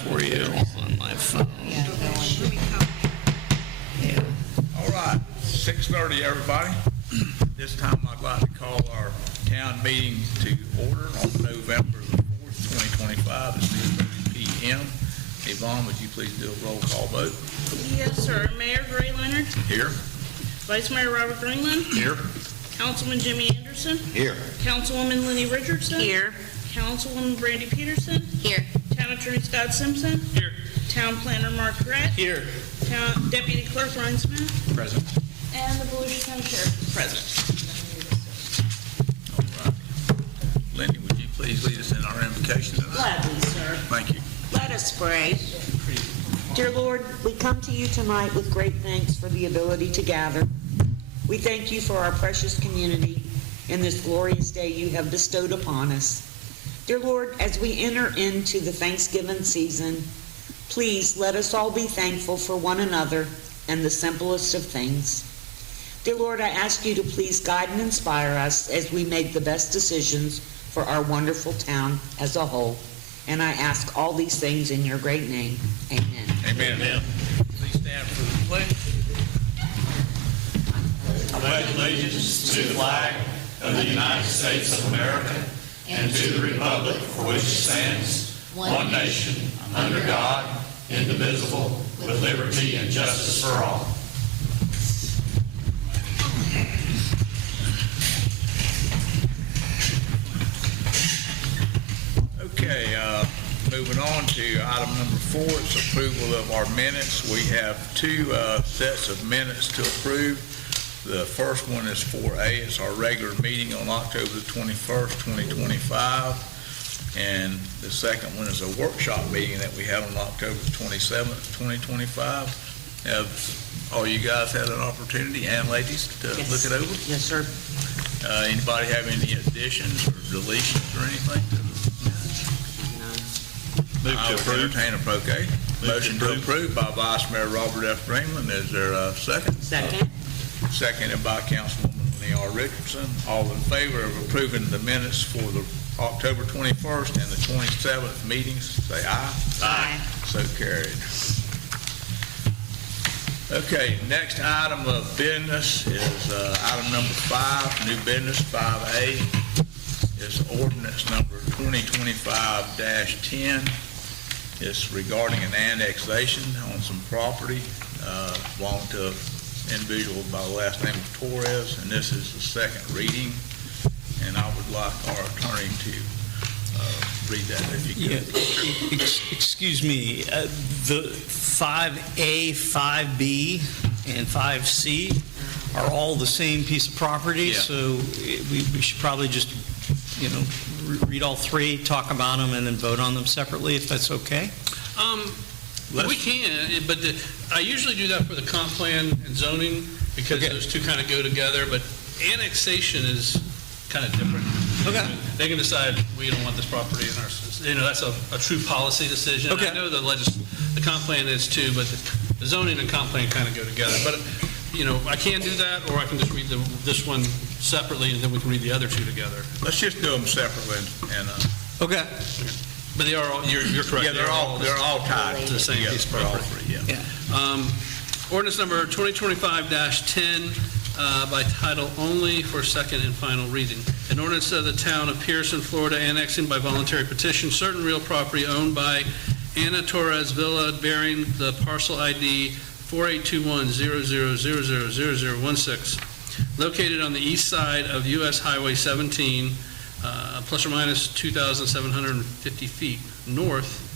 for you on my phone. Yeah. All right, 6:30, everybody. This time I'd like to call our town meeting to order on November the 4th, 2025 at 6:30 p.m. Yvonne, would you please do a roll call vote? Yes, sir. Mayor Gray Leonard, Here. Vice Mayor Robert Greenland, Here. Councilman Jimmy Anderson, Here. Councilwoman Lenny Richardson. Here. Councilwoman Brandy Peterson. Here. Town Attorney Scott Simpson. Here. Town Planner Mark Grat. Here. Deputy Clerk Ryan Smith. Present. And the Volusia County Sheriff is present. All right. Lenny, would you please lead us in our invocation tonight? Gladly, sir. Thank you. Let us pray. Dear Lord, we come to you tonight with great thanks for the ability to gather. We thank you for our precious community in this glorious day you have bestowed upon us. Dear Lord, as we enter into the Thanksgiving season, please let us all be thankful for one another and the simplest of things. Dear Lord, I ask you to please guide and inspire us as we make the best decisions for our wonderful town as a whole. And I ask all these things in your great name. Amen. Amen. Amen. Please stand for the pledge. I pledge allegiance to the flag of the United States of America and to the republic for which it stands, one nation, under God, indivisible, with liberty and justice for all. Okay, moving on to item number 4, it's approval of our minutes. We have two sets of minutes to approve. The first one is 4A. It's our regular meeting on October the 21st, 2025. And the second one is a workshop meeting that we had on October 27th, 2025. Have all you guys had an opportunity, and ladies, to look it over? Yes, sir. Anybody have any additions or deletions or anything? Move I would entertain a motion to approve by Vice Mayor Robert F. Greenland. Is there a second? Second. Seconded by Councilwoman Lenny R. Richardson. All in favor of approving the minutes for the October 21st and the 27th meetings, say aye. Aye. So carried. Okay, next item of business is item number 5, new business 5A. Is ordinance number 2025-10. It's regarding an annexation on some property belonging to an individual by the last name of Torres, and this is the second reading. And I would like our attorney to read that if you could. Yeah, excuse me, the 5A, 5B, and 5C are all the same piece of property, Yeah. so we should probably just, read all three, talk about them, and then vote on them separately, if that's okay? We can, but I usually do that for the comp plan and zoning because those two kind of go together, but annexation is kind of different. Okay. They can decide, we don't want this property in our, that's a true policy decision. Okay. I know the comp plan is too, but the zoning and comp plan kind of go together. But, I can do that, or I can just read this one separately, and then we can read the other two together. Let's just do them separately. And Okay. But they are all, you're correct. yeah, they're all tied to the same piece of property. Yeah. Ordinance number 2025-10 by title only for second and final reading. An ordinance of the town of Pierson, Florida, annexing by voluntary petition certain real property owned by Ana Torres Villa bearing the parcel ID 482100000016, located on the east side of U.S. Highway 17, plus or minus 2,750 feet north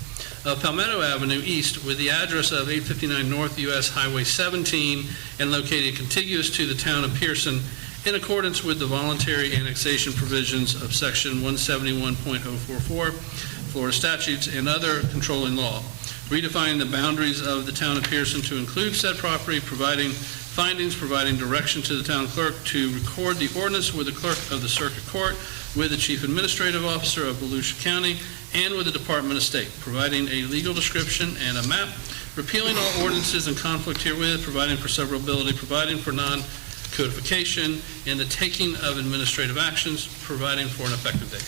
of Palmetto Avenue East, with the address of 859 North U.S. Highway 17 and located contiguous to the town of Pierson in accordance with the voluntary annexation provisions of Section 171.044 Florida statutes and other controlling law, redefining the boundaries of the town of Pierson to include said property, providing findings, providing direction to the town clerk to record the ordinance with the clerk of the circuit court, with the chief administrative officer of Volusia County, and with the Department of State, providing a legal description and a map, repealing all ordinances in conflict herewith, providing for severability, providing for non-codification, and the taking of administrative actions, providing for an effective date.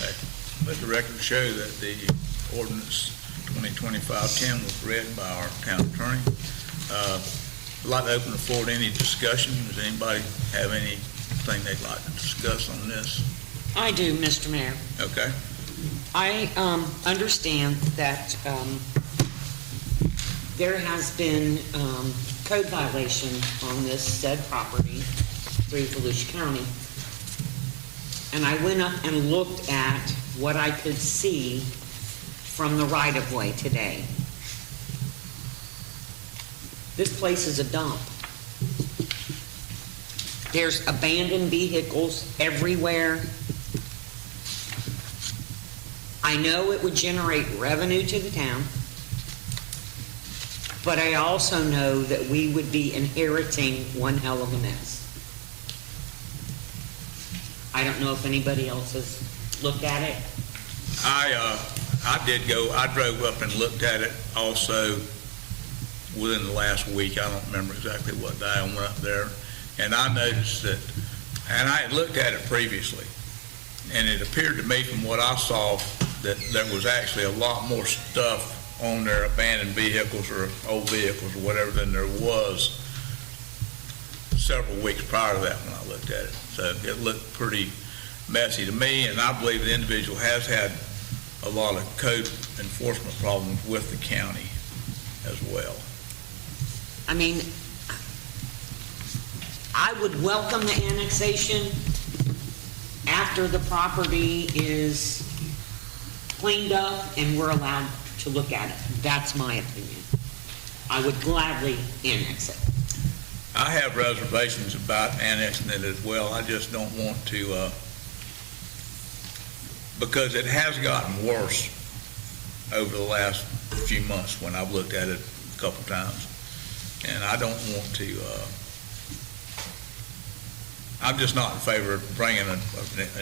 Okay. Let the record show that the ordinance 2025-10 was read by our town attorney. I'd like to open the floor to any discussion. Does anybody have anything they'd like to discuss on this? I do, Mr. Mayor. Okay. I understand that there has been code violation on this said property through Volusia County. And I went up and looked at what I could see from the right-of-way today. This place is a dump. There's abandoned vehicles everywhere. I know it would generate revenue to the town, but I also know that we would be inheriting one hell of a mess. I don't know if anybody else has looked at it. I drove up and looked at it also within the last week. I don't remember exactly what day I went up there. And I noticed that, and I had looked at it previously, and it appeared to me from what I saw that there was actually a lot more stuff on their abandoned vehicles or old vehicles or whatever than there was several weeks prior to that when I looked at it. So it looked pretty messy to me, and I believe the individual has had a lot of code enforcement problems with the county as well. I mean, I would welcome the annexation after the property is cleaned up and we're allowed to look at it. That's my opinion. I would gladly annex it. I have reservations about annexing it as well. I just don't want to, because it has gotten worse over the last few months when I've looked at it a couple times. And I don't want to, I'm just not in favor of bringing an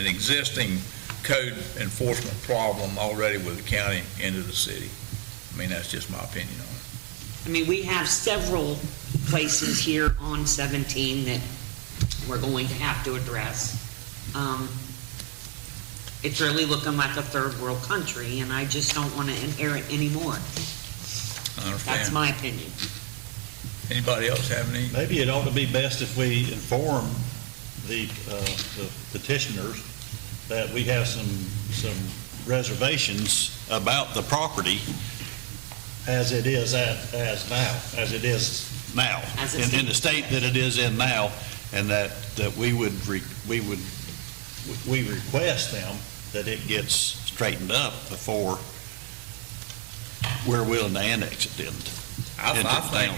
existing code enforcement problem already with the county into the city. I mean, that's just my opinion on it. I mean, we have several places here on 17 that we're going to have to address. It's really looking like a third world country, and I just don't want to inherit any more. I understand. That's my opinion. Anybody else have any? Maybe it ought to be best if we inform the petitioners that we have some reservations about the property as it is now, in the state that it is in now, and that we request them that it gets straightened up before we're willing to annex it in. I think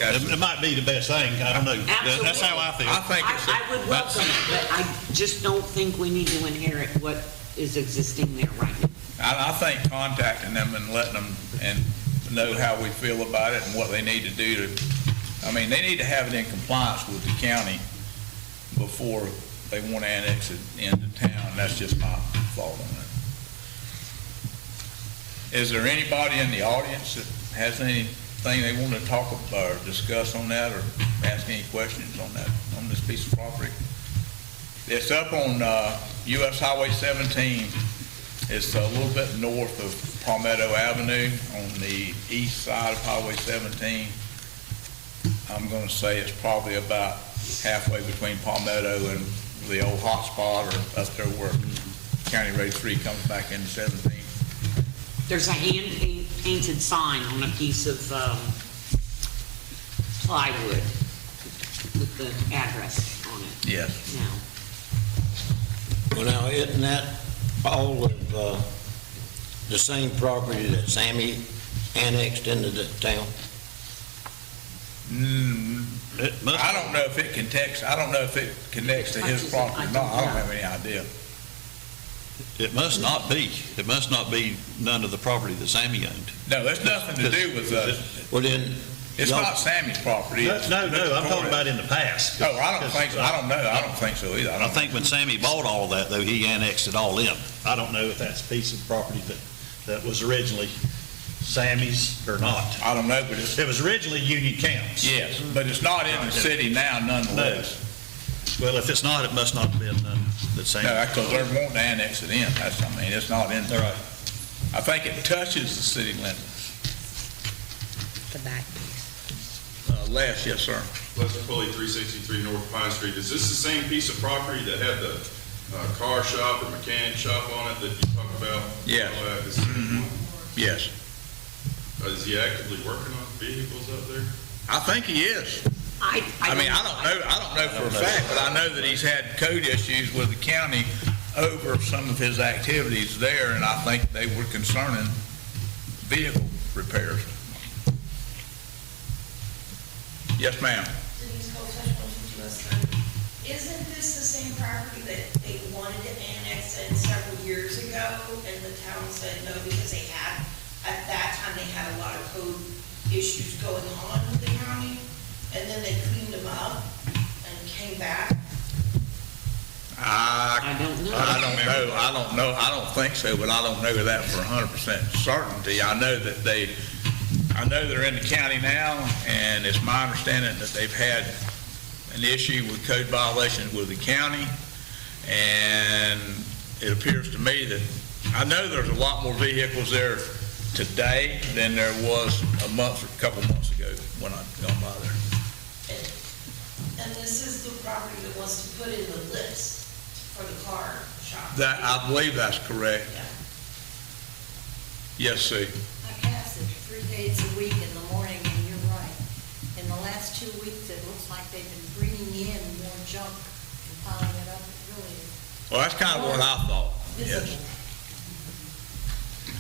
that's, It might be the best thing, I don't know. Absolutely. That's how I feel. I think it's, I would welcome it, but I just don't think we need to inherit what is existing there right now. I think contacting them and letting them and know how we feel about it and what they need to do to, I mean, they need to have it in compliance with the county before they want to annex it into town. That's just my thought on it. Is there anybody in the audience that has anything they want to talk about or discuss on that, or ask any questions on that, on this piece of property? It's up on US Highway 17. It's a little bit north of Palmetto Avenue on the east side of Highway 17. I'm going to say it's probably about halfway between Palmetto and the old hot spot, or up there where County Road 3 comes back into 17. There's a hand-painted sign on a piece of plywood with the address on it. Yes. Now, Well, now, isn't that all of the same property that Sammy annexed into the town? I don't know if it connects to his property or not. I don't have any idea. It must not be. It must not be none of the property that Sammy owned. No, there's nothing to do with Well, then, it's not Sammy's property. No, I'm talking about in the past. Oh, I don't think so. I don't know. I don't think so either. I think when Sammy bought all that, though, he annexed it all in. I don't know if that's a piece of property that was originally Sammy's or not. I don't know, but it's, It was originally Union County's. yes, but it's not in the city now nonetheless. Well, if it's not, it must not have been none that Sammy. No, because they're wanting to annex it in. That's, I mean, it's not in there. All right. I think it touches the city limits. The back. Les, yes, sir. Lester Pulley, 363 North Pine Street. Is this the same piece of property that had the car shop or mechanic shop on it that you talked about? Yes. This is one. Yes. Is he actively working on vehicles out there? I think he is. I mean, I don't know for a fact, but I know that he's had code issues with the county over some of his activities there, and I think they were concerning vehicle repairs. Yes, ma'am. Denise Colfax, 152 West Side. Isn't this the same property that they wanted to annex in several years ago, and the town said no because they had, at that time, they had a lot of code issues going on with the county, and then they cleaned them up and came back? I don't know. I don't think so, but I don't know that for 100% certainty. I know they're in the county now, and it's my understanding that they've had an issue with code violations with the county, and it appears to me that, I know there's a lot more vehicles there today than there was a couple months ago when I've gone by there. And this is the property that wants to put in the list for the car shop? That, I believe that's correct. Yeah. Yes, Sue. I pass it 3 days a week in the morning, and you're right. In the last 2 weeks, it looks like they've been bringing in more junk and piling it up. It really is Well, that's kind of what I thought, yes. visible.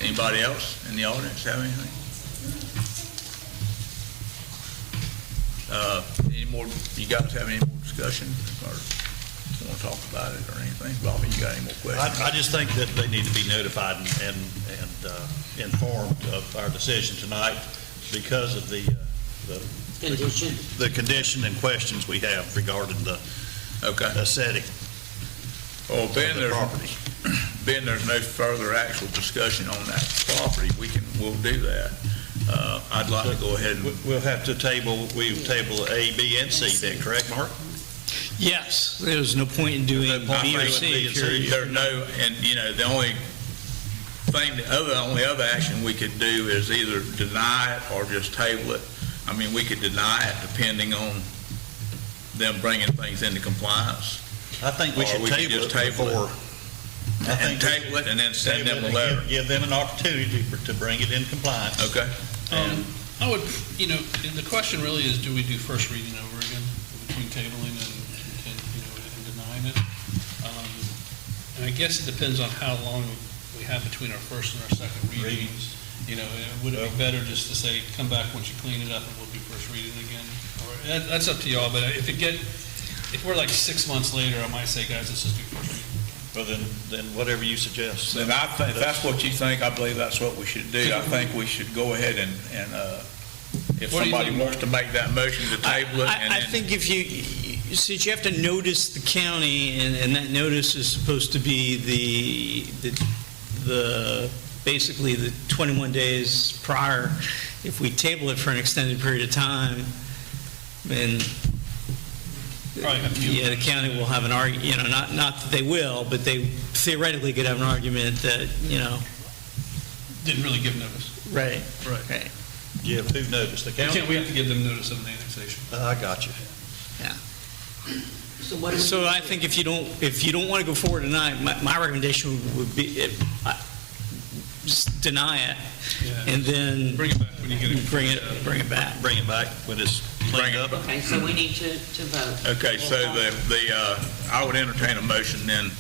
Anybody else in the audience have anything? Any more, you guys have any more discussion or want to talk about it or anything? Bobby, you got any more questions? I just think that they need to be notified and informed of our decision tonight because of the Condition. the condition and questions we have regarding the Okay. setting Well, of the property. Ben, there's no further actual discussion on that property. We'll do that. I'd like to go ahead and, We'll have to table A, B, and C then, correct, Mark? Yes, there's no point in doing point B or in C. doing B and C. there's no, and, the only action we could do is either deny it or just table it. I mean, we could deny it depending on them bringing things into compliance. I think we Or should we could table just it table it. before. I And think we table it and then send table them a it and letter. give them an opportunity to bring it in compliance. Okay? I would, the question really is, do we do first reading over again between tabling and denying it? And I guess it depends on how long we have between our first and our second readings. Would it be better just to say, come back once you clean it up and we'll do first reading again? Or, that's up to y'all, but if we're like 6 months later, I might say, guys, let's just do first reading. Well, then whatever you suggest. Then I think, if that's what you think, I believe that's what we should do. I think we should go ahead and if What do you somebody think, wants to make that motion to table it, and I then, think since you have to notice the county, and that notice is supposed to be basically the 21 days prior, if we table it for an extended period of time, then Probably have to give the county will have an argument, not that they will, but they theoretically could have an argument that, Didn't really give notice. right. Right. Give who notice? The county? We have to give them notice of an annexation. I got you. So what do we So I think if you don't want to go forward tonight, my recommendation would be, just deny it, Yeah. and then Bring it back when you get it. bring it back. Bring it back when it's cleaned up. Okay, so we need to vote. okay, so I would entertain a motion then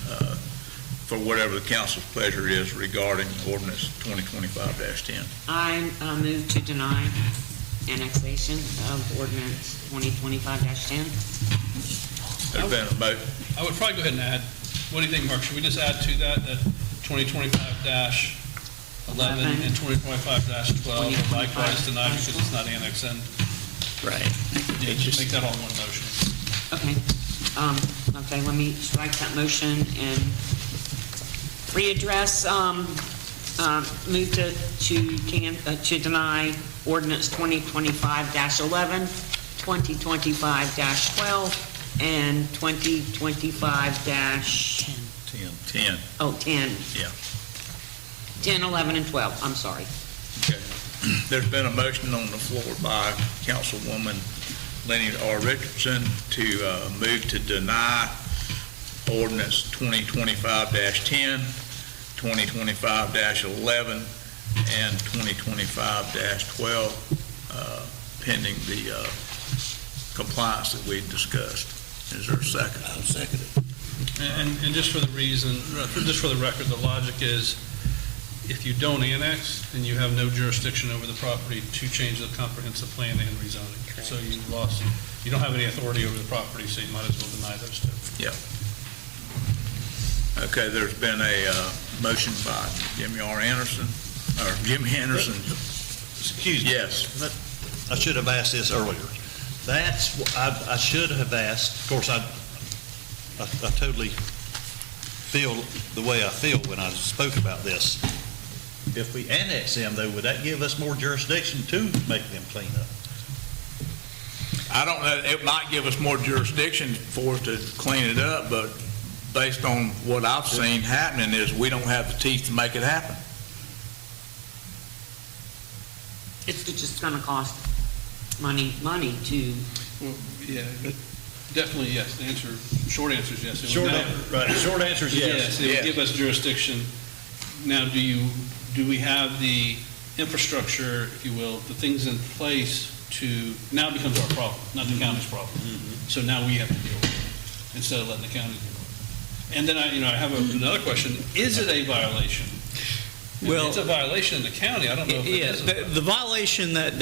for whatever the council's pleasure is regarding ordinance 2025-10. I move to deny annexation of ordinance 2025-10. There's been a motion. I would probably go ahead and add, what do you think, Mark? Should we just add to that 2025-11 and 2025-12 are likewise denied because it's not annexed in? Right. Yeah, just make that all one motion. Okay. Okay, let me strike that motion and readdress, move to deny ordinance 2025-11, 2025-12, and 2025-10. 10. Oh, 10. Yeah. 10, 11, and 12, I'm sorry. Okay. There's been a motion on the floor by Councilwoman Lenny R. Richardson to move to deny ordinance 2025-10, 2025-11, and 2025-12, pending the compliance that we discussed. Is there a second? I'll second it. And just for the record, the logic is, if you don't annex, then you have no jurisdiction over the property to change the comprehensive plan and rezoning. So you don't have any authority over the property, so you might as well deny those two. Yeah. Okay, there's been a motion by Jimmy Anderson. Excuse me. Yes. I should have asked this earlier. I should have asked, of course, I totally feel the way I feel when I spoke about this. If we annex them, though, would that give us more jurisdiction to make them clean up? I don't know, it might give us more jurisdiction for us to clean it up, but based on what I've seen happening is we don't have the teeth to make it happen. It's just gonna cost money to, Well, yeah, definitely yes. The short answer is yes. It would Short not- answer is Yes, it Yes. would give us jurisdiction. Now, do we have the infrastructure, if you will, the things in place to, now it becomes our problem, not the county's problem. So now we have to deal with it instead of letting the county do it. And then I have another question. Is it a violation? If Well- it's a violation in the county, I don't know if it Yeah, is. the violation that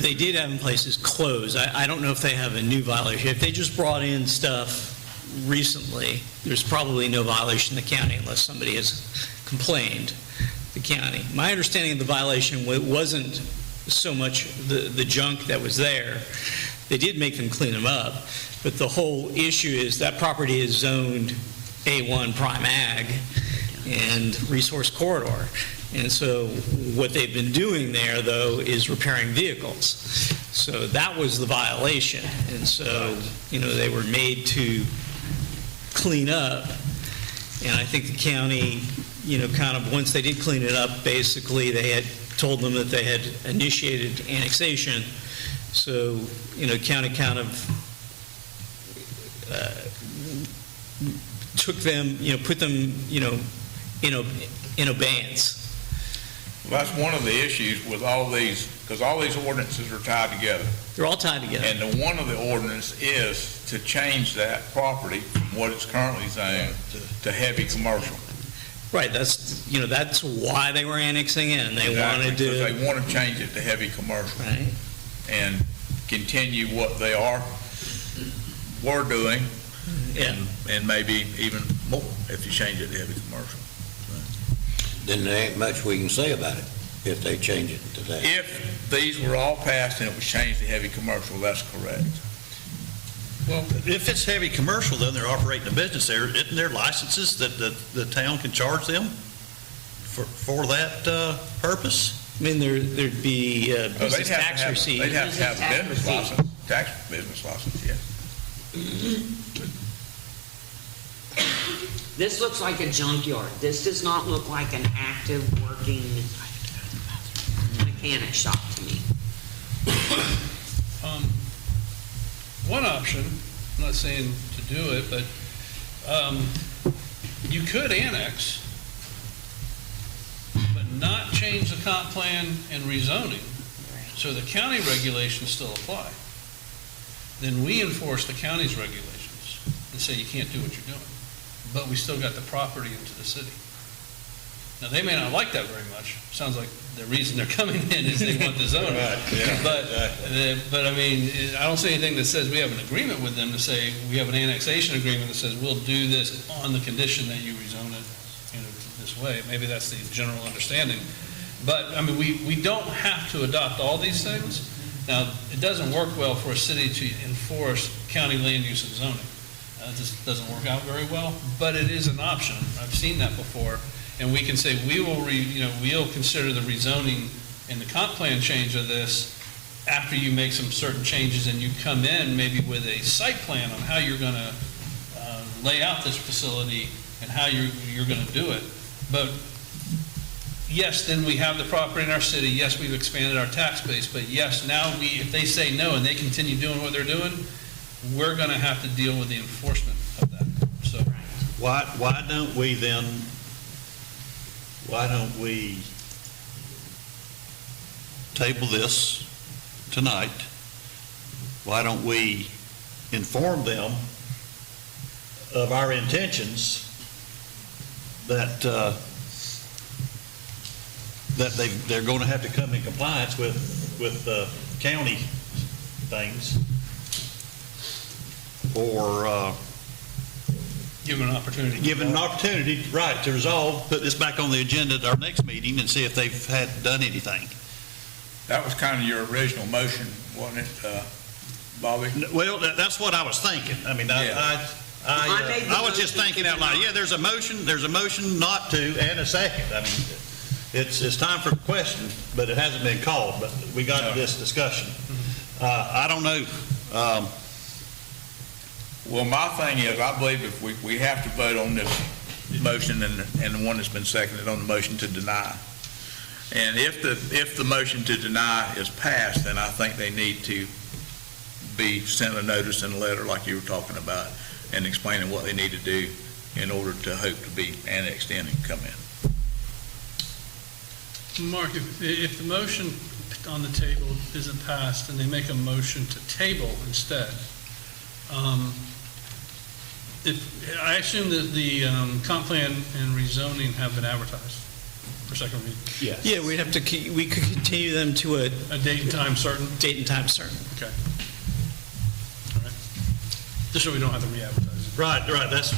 they did have in place is closed. I don't know if they have a new violation. If they just brought in stuff recently, there's probably no violation in the county unless somebody has complained, the county. My understanding of the violation wasn't so much the junk that was there. They did make them clean them up, but the whole issue is that property is zoned A1 prime ag and resource corridor. And so what they've been doing there, though, is repairing vehicles. So that was the violation. And so, they were made to clean up. And I think the county, kind of, once they did clean it up, basically, they had told them that they had initiated annexation. So, county kind of took them, put them, in abeyance. Well, that's one of the issues with all these, because all these ordinances are tied together. They're all tied together. And one of the ordinance is to change that property from what it's currently zoned to heavy commercial. Right, that's why they were annexing in. They Exactly, wanted to. because they want to change it to heavy commercial. Right. And continue what they were doing, Yeah. and maybe even more if you change it to heavy commercial. Then there ain't much we can say about it if they change it to that. If these were all passed and it was changed to heavy commercial, that's correct. Well, if it's heavy commercial, then they're operating a business there. Isn't there licenses that the town can charge them for that purpose? I mean, there'd be business tax receipt. They'd have to have a business license, business license, yes. this looks like a junkyard. This does not look like an active working mechanic shop to me. One option, I'm not saying to do it, but you could annex, but not change the comp plan and rezoning, so the county regulations still apply. Then we enforce the county's regulations and say you can't do what you're doing, but we still got the property into the city. Now, they may not like that very much. Sounds like the reason they're coming in is they want the zoning. But I mean, I don't see anything that says we have an agreement with them to say, we have an annexation agreement that says we'll do this on the condition that you rezone it, this way. Maybe that's the general understanding. But, I mean, we don't have to adopt all these things. Now, it doesn't work well for a city to enforce county land use and zoning. It just doesn't work out very well, but it is an option. I've seen that before. And we can say, we'll consider the rezoning and the comp plan change of this after you make some certain changes and you come in maybe with a site plan on how you're going to lay out this facility and how you're going to do it. But yes, then we have the property in our city, yes, we've expanded our tax base, but yes, now if they say no and they continue doing what they're doing, we're going to have to deal with the enforcement of that, so. Why don't we table this tonight? Why don't we inform them of our intentions that they're going to have to come in compliance with county things, or Give them an opportunity. given an opportunity, right, to resolve, put this back on the agenda at our next meeting and see if they've done anything. That was kind of your original motion, wasn't it, Bobby? Well, that's what I was thinking. I mean, Yeah. I was just thinking out loud. Yeah, there's a motion not to, and a second. I mean, it's time for a question, but it hasn't been called, but we got to this discussion. I don't know. Well, my thing is, I believe if we have to vote on this motion and the one that's been seconded on the motion to deny. And if the motion to deny is passed, then I think they need to be sent a notice and a letter like you were talking about, and explaining what they need to do in order to hope to be annexed in and come in. Mark, if the motion on the table isn't passed and they make a motion to table instead, I assume that the comp plan and rezoning have been advertised for second reading. Yes. Yeah, we could continue them to A date and time certain? date and time certain. Okay. All right. Just so we don't have to re-advertise it. Right. That's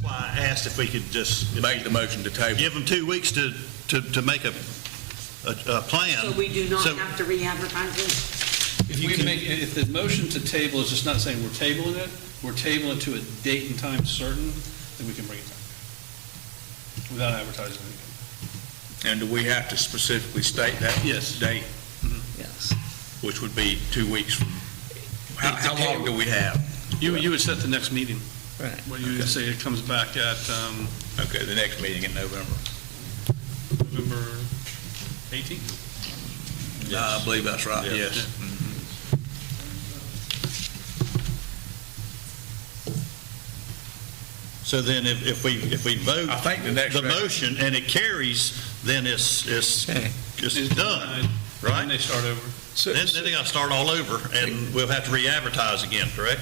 why I asked if we could just Make the motion to table. give them 2 weeks to make a plan. So we do not have to re-advertise it? If the motion to table is just not saying we're tabling it, we're tabling it to a date and time certain, then we can bring it down without advertising anything. And do we have to specifically state that? Yes. Date, Yes. which would be 2 weeks from, how long do we have? You would set the next meeting. Right. What you would say it comes back at Okay, the next meeting in November. November 18th? I believe that's right, Yeah. yes. So then if we vote I think the next the motion and it carries, then it's Okay. done, right? And they start over. Then they got to start all over, and we'll have to re-advertise again, correct?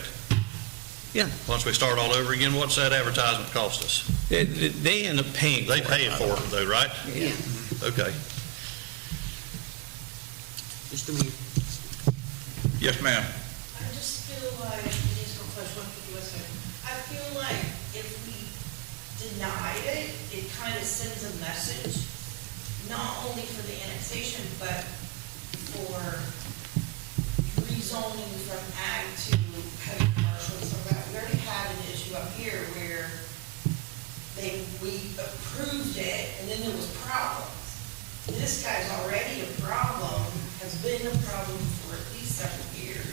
Yeah. Once we start all over again, what's that advertisement cost us? They end up paying for They it. pay it for it though, right? Yeah. Okay. Mr. Mayor. Yes, ma'am. I just feel like, I feel like if we denied it, it kind of sends a message, not only for the annexation, but for rezoning from ag to heavy commercial and stuff like that. We already had an issue up here where we approved it and then there was problems. This guy's already a problem, has been a problem for at least several years.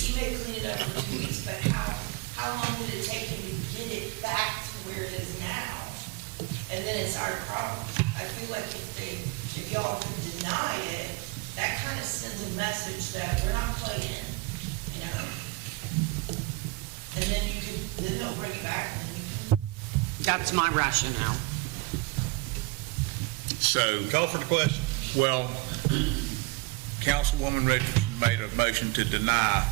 He may clean it up in 2 weeks, but how long did it take him to get it back to where it is now? And then it's our problem. I feel like if y'all could deny it, that kind of sends a message that we're not playing, you know? And then they'll bring it back and then you can. That's my rationale. So, Call for the question. well, Councilwoman Richardson made a motion to deny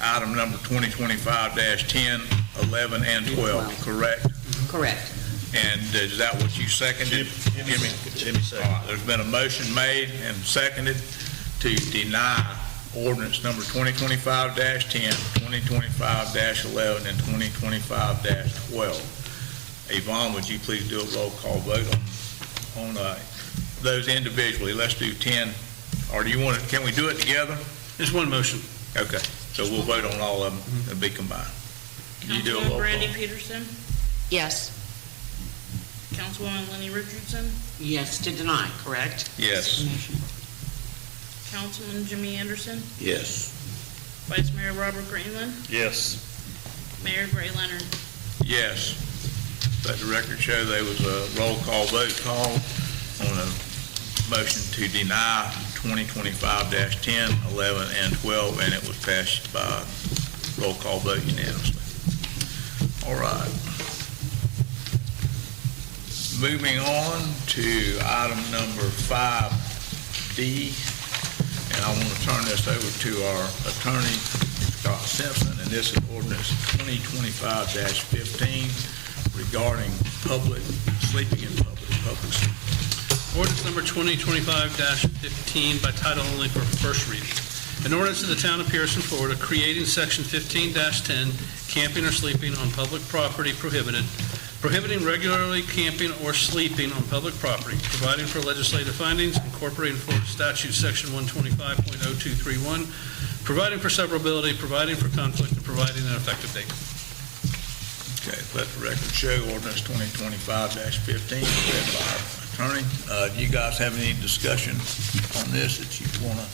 item number 2025-10, 11, and 12, correct? Correct. And is that what you seconded? Jimmy All second. right, there's been a motion made and seconded to deny ordinance number 2025-10, 2025-11, and 2025-12. Yvonne, would you please do a roll call vote on those individually? Let's do 10, or do you want to, can we do it together? There's one motion. Okay, so we'll vote on all of them, they'll be combined. Can you do a roll Councilwoman call? Brandy Peterson, Yes. Councilwoman Lenny Richardson, Yes to deny, correct? Yes. Councilman Jimmy Anderson, Yes. Vice Mayor Robert Greenland, Yes. Mayor Gray Leonard. Yes. Let the record show there was a roll call vote called on a motion to deny 2025-10, 11, and 12, and it was passed by roll call vote unanimously. All right. Moving on to item number 5D, and I want to turn this over to our attorney, Scott Simpson, and this is ordinance 2025-15 regarding sleeping in public sleep. Ordinance number 2025-15 by title only for first reading. An ordinance of the town of Pierson, Florida, creating section 15-10, camping or sleeping on public property prohibited, prohibiting regularly camping or sleeping on public property, providing for legislative findings, incorporating Florida statute section 125.0231, providing for severability, providing for conflict, and providing an effective date. Okay, let the record show ordinance 2025-15, read by our attorney. Do you guys have any discussion on this that you want to?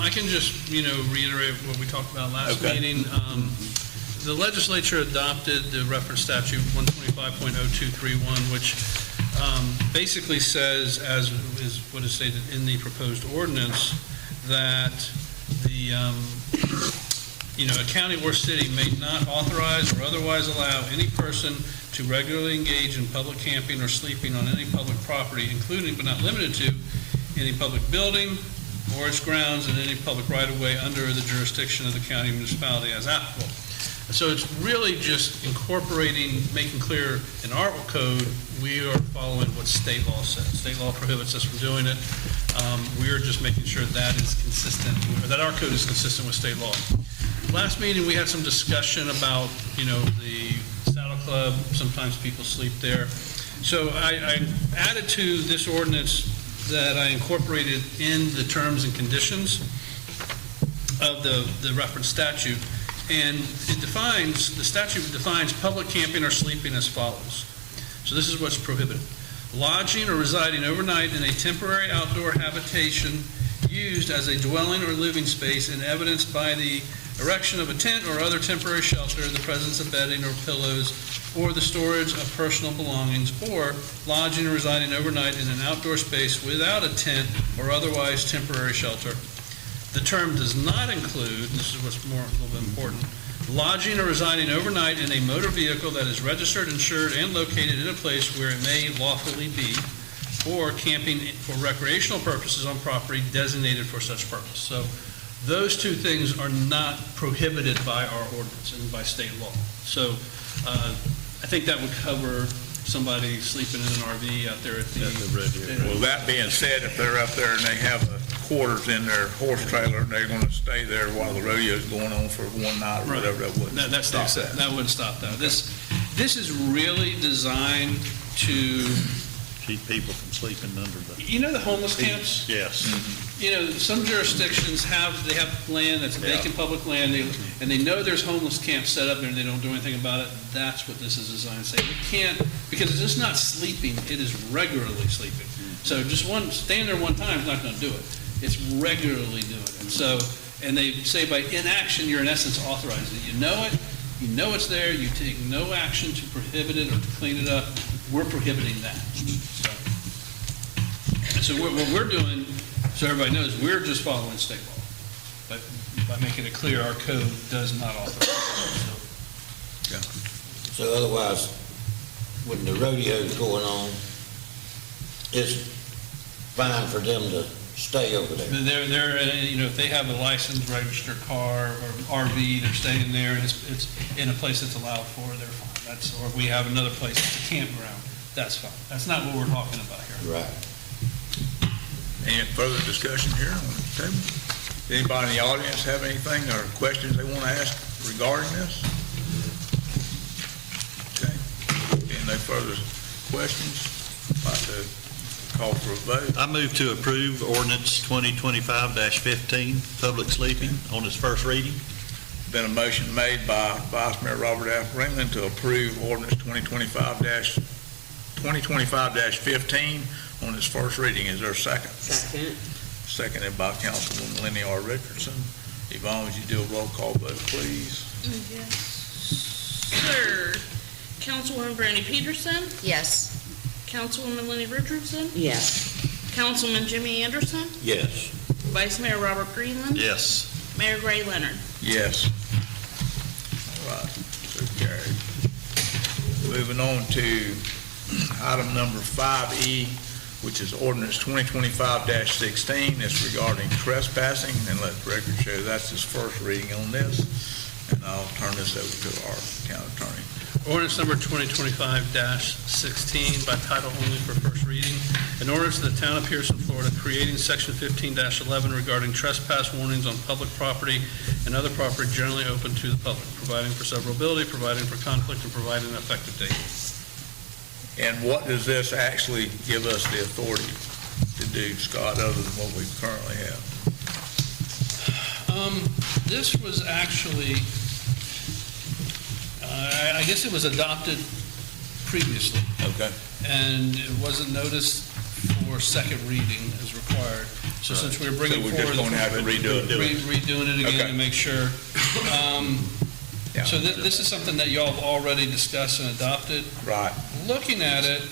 I can just, reiterate what we talked about last Okay. meeting. The legislature adopted the reference statute 125.0231, which basically says, as is what is stated in the proposed ordinance, that the a county or city may not authorize or otherwise allow any person to regularly engage in public camping or sleeping on any public property, including but not limited to any public building or its grounds and any public right-of-way under the jurisdiction of the county municipality as applicable. So it's really just incorporating, making clear in our code, we are following what state law says. State law prohibits us from doing it. We are just making sure that is consistent, or that our code is consistent with state law. Last meeting, we had some discussion about, the Saddle Club. Sometimes people sleep there. So I added to this ordinance that I incorporated in the terms and conditions of the reference statute. And the statute defines public camping or sleeping as follows. So this is what's prohibited. Lodging or residing overnight in a temporary outdoor habitation used as a dwelling or living space and evidenced by the erection of a tent or other temporary shelter, the presence of bedding or pillows, or the storage of personal belongings, or lodging or residing overnight in an outdoor space without a tent or otherwise temporary shelter. The term does not include, this is what's a little bit important, lodging or residing overnight in a motor vehicle that is registered, insured, and located in a place where it may lawfully be, or camping for recreational purposes on property designated for such purpose. So those two things are not prohibited by our ordinance and by state law. So I think that would cover somebody sleeping in an RV out there at the... Well, that being said, if they're up there and they have quarters in their horse trailer, and they're going to stay there while the rodeo's going on for one night or whatever, that wouldn't stop that. That wouldn't stop that. This is really designed to... Keep people from sleeping under the... the homeless camps? Yes. Some jurisdictions have land that's vacant public land, and they know there's homeless camps set up there and they don't do anything about it. That's what this is designed to say. You can't, because it's just not sleeping, it is regularly sleeping. So just staying there one time is not going to do it. It's regularly doing it. So, and they say by inaction, you're in essence authorizing it. You know it, you know it's there, you take no action to prohibit it or to clean it up. We're prohibiting that. So what we're doing, so everybody knows, we're just following state law. But by making it clear, our code does not authorize it. So otherwise, when the rodeo's going on, it's fine for them to stay over there. They're if they have a licensed registered car or RV, they're staying there, and it's in a place that's allowed for, they're fine. Or if we have another place that's a campground, that's fine. That's not what we're talking about here. Right. Any further discussion here on the table? Anybody in the audience have anything or questions they want to ask regarding this? Okay. Any no further questions? I'd like to call for a vote. I move to approve ordinance 2025-15, public sleeping, on its first reading. Been a motion made by Vice Mayor Robert F. Ringland to approve ordinance 2025-15 on its first reading. Is there a second? Second. Seconded by Councilwoman Lenny R. Richardson. Yvonne, would you do a roll call vote, please? Yes, sir. Councilwoman Brandy Peterson, Yes. Councilwoman Lenny Richardson, Yes. Councilman Jimmy Anderson, Yes. Vice Mayor Robert Greenland, Yes. Mayor Gray Leonard. Yes. All right, so carried. Moving on to item number 5E, which is ordinance 2025-16. It's regarding trespassing, and let the record show that's his first reading on this. And I'll turn this over to our town attorney. Ordinance number 2025-16 by title only for first reading. An ordinance of the town of Pierson, Florida, creating section 15-11 regarding trespass warnings on public property and other property generally open to the public, providing for severability, providing for conflict, and providing an effective date. And what does this actually give us the authority to do, Scott, other than what we currently have? This was actually, I guess it was adopted previously, Okay. and it wasn't noticed for second reading as required. So since we're bringing So forward... we're just going to have to redo it. Redoing it again Okay. to make sure. Yeah. So this is something that y'all have already discussed and adopted. Right. Looking at it,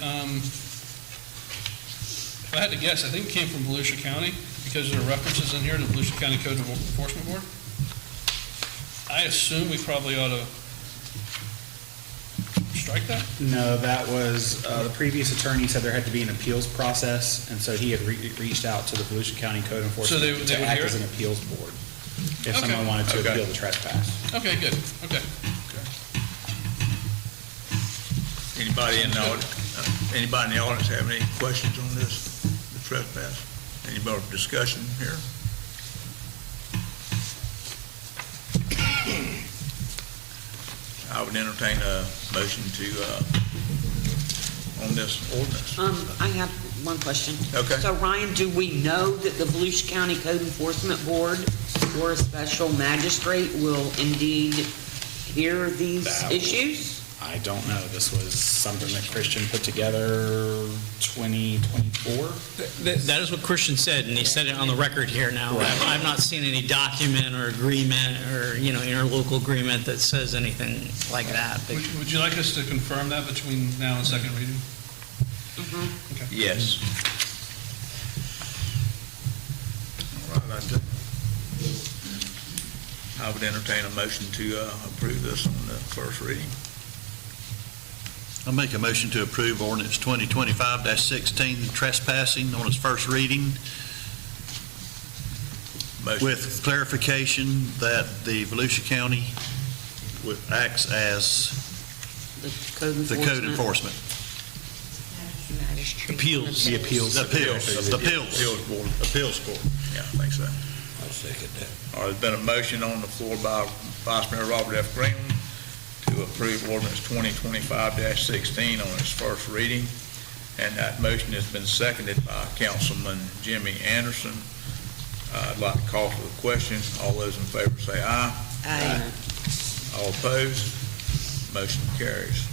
if I had to guess, I think it came from Volusia County, because there are references in here to the Volusia County Code Enforcement Board. I assume we probably ought to strike that? No, that was, the previous attorney said there had to be an appeals process, and so he had reached out to the Volusia County Code Enforcement they to would act hear as it? an appeals board, if Okay. someone wanted to Okay. appeal the trespass. Okay, good, okay. Anybody in the audience have any questions on this, the trespass? Any more discussion here? I would entertain a motion on this ordinance. I have one question. Okay. So Ryan, do we know that the Volusia County Code Enforcement Board or a special magistrate will indeed hear these That- issues? I don't know. This was something that Christian put together 2024. That is what Christian said, and he said it on the record here now. I've not seen any document or agreement or, interlocal agreement that says anything like that. But Would you like us to confirm that between now and second reading? Yes. All right, I would entertain a motion to approve this on the first reading. I'll make a motion to approve ordinance 2025-16, trespassing on its first reading, Motion. with clarification that the Volusia County acts as The code the code enforcement. appeals. The appeals. The appeals. Appeals board. Appeals court. Yeah, I think so. I'll second that. All right, there's been a motion on the floor by Vice Mayor Robert F. Greenland to approve ordinance 2025-16 on its first reading, and that motion has been seconded by Councilman Jimmy Anderson. I'd like to call for the question. All those in favor say aye. Aye. All opposed? Motion carries.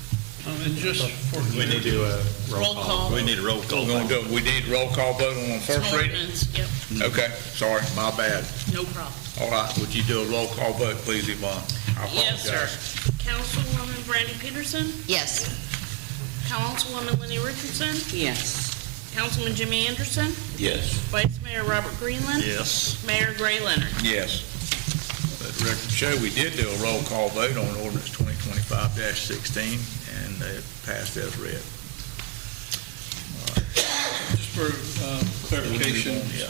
And just for We need to do a Roll call. We need a roll call. We're going to do, we need roll call vote on the first reading? Ordinance, yep, Okay, sorry, my bad. no problem. All right, would you do a roll call vote, please, Yvonne? I Yes, sir. apologize. Councilwoman Brandy Peterson, Yes. Councilwoman Lenny Richardson, Yes. Councilman Jimmy Anderson, Yes. Vice Mayor Robert Greenland, Yes. Mayor Gray Leonard. Yes. Let the record show we did do a roll call vote on ordinance 2025-16, and it passed as read. Just for clarification, Yeah.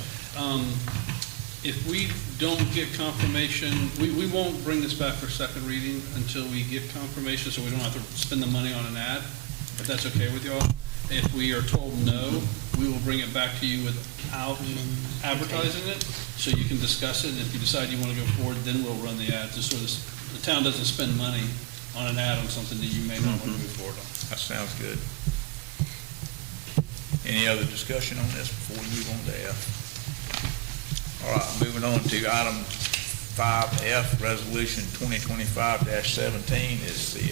if we don't get confirmation, we won't bring this back for second reading until we get confirmation, so we don't have to spend the money on an ad, if that's okay with y'all. If we are told no, we will bring it back to you without advertising it, so you can discuss it, and if you decide you want to go forward, then we'll run the ad, just so the town doesn't spend money on an ad on something that you may not want to move forward on. That sounds good. Any other discussion on this before we move on to F? All right, moving on to item 5F, Resolution 2025-17 is the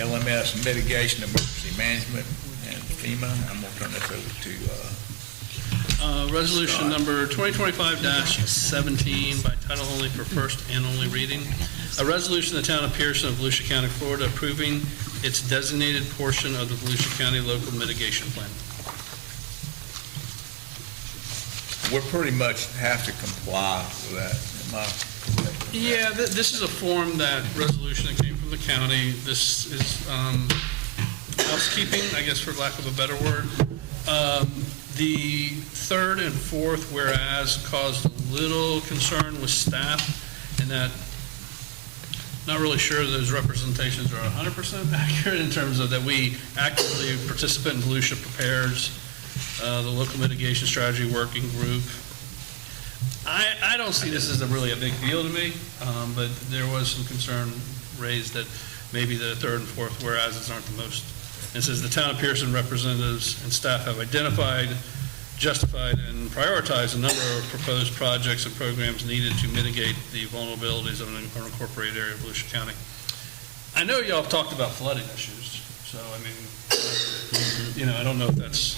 LMS Mitigation Emergency Management and FEMA. I'm going to turn this over to Resolution number 2025-17 by title only for first and only reading. A resolution of the town of Pierson of Volusia County, Florida, approving its designated portion of the Volusia County Local Mitigation Plan. We pretty much have to comply with that. Am I correct? Yeah, this is a form, that resolution that came from the county. This is housekeeping, I guess, for lack of a better word. The third and fourth whereas caused a little concern with staff, and that not really sure those representations are 100% accurate in terms of that we actively participate in Volusia Prepares, the local mitigation strategy working group. I don't see this as really a big deal to me, but there was some concern raised that maybe the third and fourth whereases aren't the most. It says the town of Pierson representatives and staff have identified, justified, and prioritized a number of proposed projects and programs needed to mitigate the vulnerabilities of an unincorporated area of Volusia County. I know y'all have talked about flooding issues, so I mean, I don't know if that's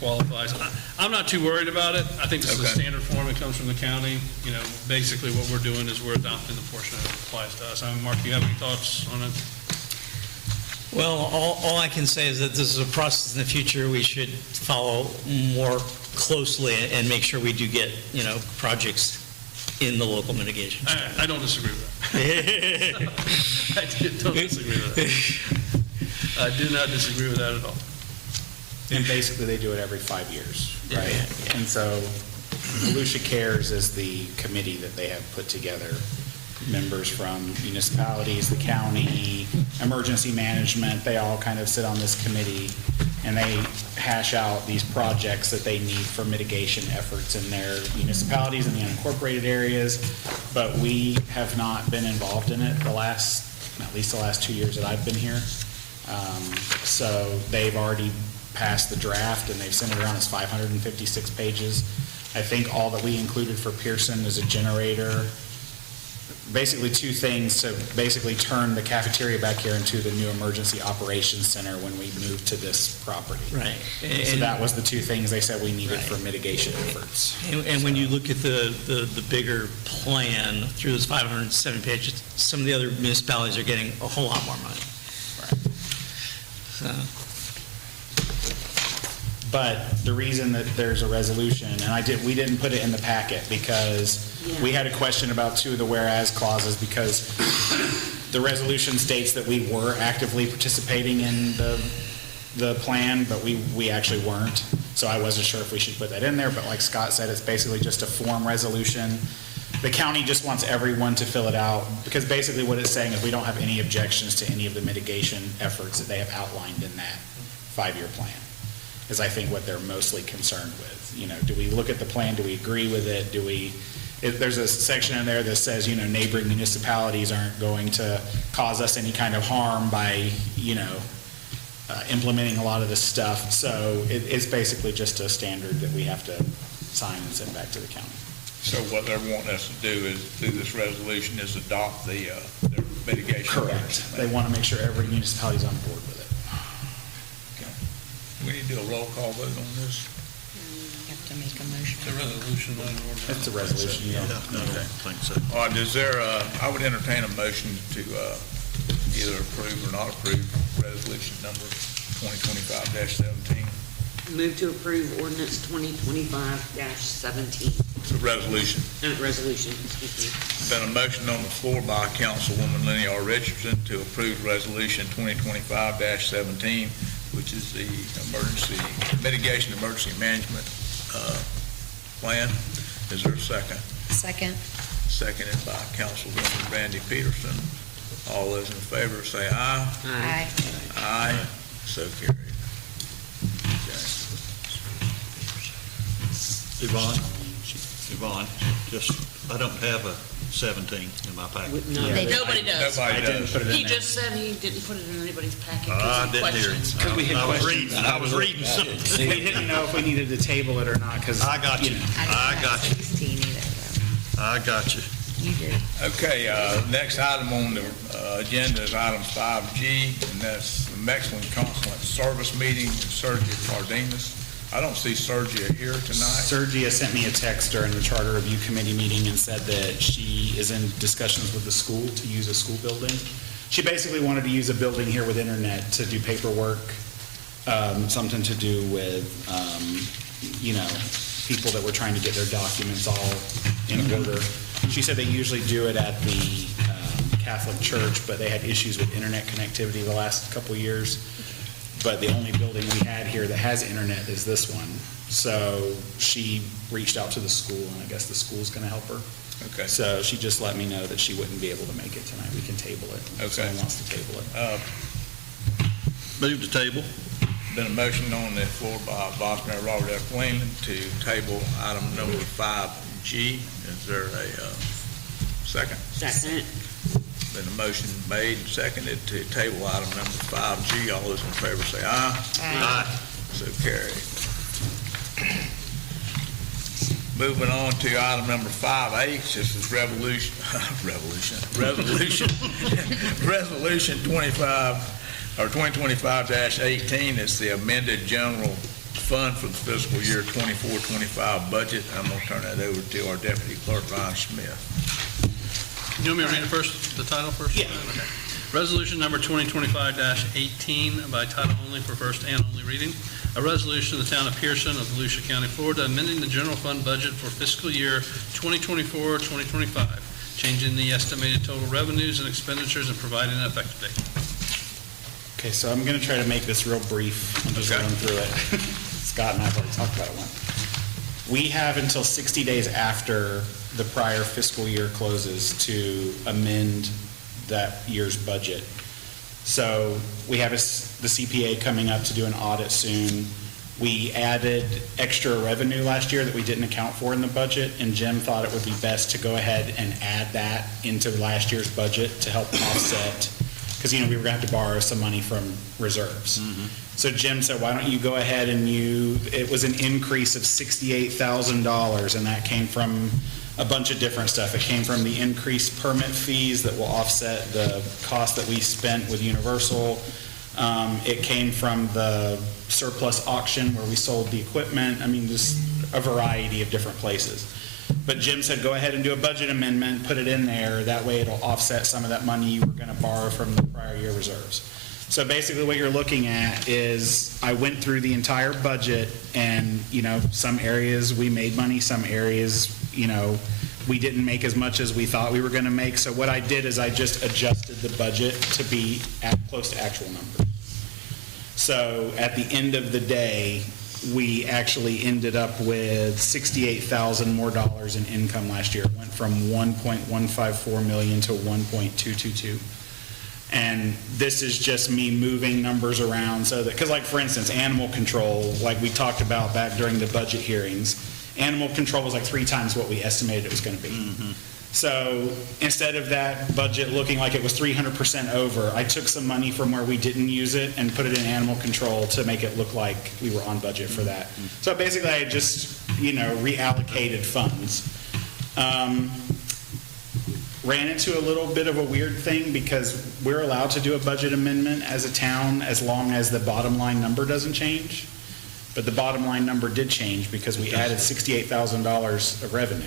qualifies. I'm not too worried about it. I think this is a standard form that comes from the county. Basically what we're doing is we're adopting the portion that applies to us. Mark, you have any thoughts on it? Well, all I can say is that this is a process in the future we should follow more closely and make sure we do get, projects in the local mitigation. I don't disagree with that. I don't disagree with that. I do not disagree with that at all. And basically, they do it every 5 years, right? Yeah. And so Volusia Cares is the committee that they have put together, members from municipalities, the county, emergency management, they all kind of sit on this committee, and they hash out these projects that they need for mitigation efforts in their municipalities and the unincorporated areas, but we have not been involved in it at least the last 2 years that I've been here. So they've already passed the draft, and they've sent it around as 556 pages. I think all that we included for Pierson is a generator, basically two things to basically turn the cafeteria back here into the new emergency operations center when we moved to this property. Right. So that was the two things they said we needed for mitigation efforts. And when you look at the bigger plan through those 507 pages, some of the other municipalities are getting a whole lot more money. Right. So. But the reason that there's a resolution, and we didn't put it in the packet because we had a question about two of the whereas clauses, because the resolution states that we were actively participating in the plan, but we actually weren't. So I wasn't sure if we should put that in there, but like Scott said, it's basically just a form resolution. The county just wants everyone to fill it out, because basically what it's saying is we don't have any objections to any of the mitigation efforts that they have outlined in that 5-year plan, is I think what they're mostly concerned with. Do we look at the plan? Do we agree with it? There's a section in there that says, neighboring municipalities aren't going to cause us any kind of harm by, implementing a lot of this stuff. So it's basically just a standard that we have to sign and send back to the county. So what they're wanting us to do is, through this resolution, is adopt their mitigation. Correct. They want to make sure every municipality is on board with it. We need to do a roll call vote on this. You have to make a motion. It's a resolution, not an ordinance. It's a resolution, yeah. I don't think so. All right, I would entertain a motion to either approve or not approve resolution number 2025-17. Move to approve ordinance 2025-17. It's a resolution. Resolution, excuse me. Been a motion on the floor by Councilwoman Lenny R. Richardson to approve resolution 2025-17, which is the mitigation emergency management plan. Is there a second? Second. Seconded by Councilwoman Randy Pierson. All those in favor say aye. Aye. Aye. So carried. Yvonne, I don't have a 17 in my packet. Nobody does. Nobody I didn't does. put it in He there. just said he didn't put it in anybody's packet I because didn't hear questions. it. Because we had I was questions. reading, I was reading something. We didn't know if we needed to table it or not, because. I got you. I got you. 16 either, though. I got you. You did. Okay, next item on the agenda is item 5G, and that's the Mexican Consulate Service Meeting in Sergia Cardenas. I don't see Sergia here tonight. Sergia sent me a text during the Charter Review Committee meeting and said that she is in discussions with the school to use a school building. She basically wanted to use a building here with internet to do paperwork, something to do with, people that were trying to get their documents all in order. She said they usually do it at the Catholic Church, but they had issues with internet connectivity the last couple of years. But the only building we had here that has internet is this one. So she reached out to the school, and I guess the school's going to help her. Okay. So she just let me know that she wouldn't be able to make it tonight. We can table it. If Okay. someone wants to table it. Move to table. Been a motion on the floor by Vice Mayor Robert F. Lehman to table item number 5G. Is there a second? Second. Been a motion made and seconded to table item number 5G. All those in favor say aye. Aye. So carried. Moving on to item number 5H, this is resolution 2025-18. It's the amended general fund for the fiscal year 24-25 budget. I'm going to turn that over to our Deputy Clerk, Ryan Smith. You want me to read it first, the title first? Yeah. Okay. Resolution number 2025-18 by title only for first and only reading. A resolution of the town of Pierson of Volusia County, Florida, amending the general fund budget for fiscal year 2024-2025, changing the estimated total revenues and expenditures and providing an effective date. Okay, so I'm going to try to make this real brief. I'm just Okay. going through it. Scott and I have already talked about it. We have until 60 days after the prior fiscal year closes to amend that year's budget. So we have the CPA coming up to do an audit soon. We added extra revenue last year that we didn't account for in the budget, and Jim thought it would be best to go ahead and add that into last year's budget to help offset, because, we were going to have to borrow some money from reserves. So Jim said, why don't you go ahead and it was an increase of $68,000, and that came from a bunch of different stuff. It came from the increased permit fees that will offset the cost that we spent with Universal. It came from the surplus auction where we sold the equipment. Just a variety of different places. But Jim said, go ahead and do a budget amendment, put it in there. That way it'll offset some of that money you were going to borrow from the prior year reserves. So basically what you're looking at is I went through the entire budget and, some areas we made money, some areas, we didn't make as much as we thought we were going to make. So what I did is I just adjusted the budget to be close to actual numbers. So at the end of the day, we actually ended up with $68,000 more in income last year. It went from $1.154 million to $1.222. And this is just me moving numbers around so that, because for instance, animal control, like we talked about back during the budget hearings, animal control was 3 times what we estimated it was going to be. So instead of that budget looking like it was 300% over, I took some money from where we didn't use it and put it in animal control to make it look like we were on budget for that. So basically I just, reallocated funds. Ran into a little bit of a weird thing because we're allowed to do a budget amendment as a town as long as the bottom line number doesn't change. But the bottom line number did change because we added $68,000 of revenue.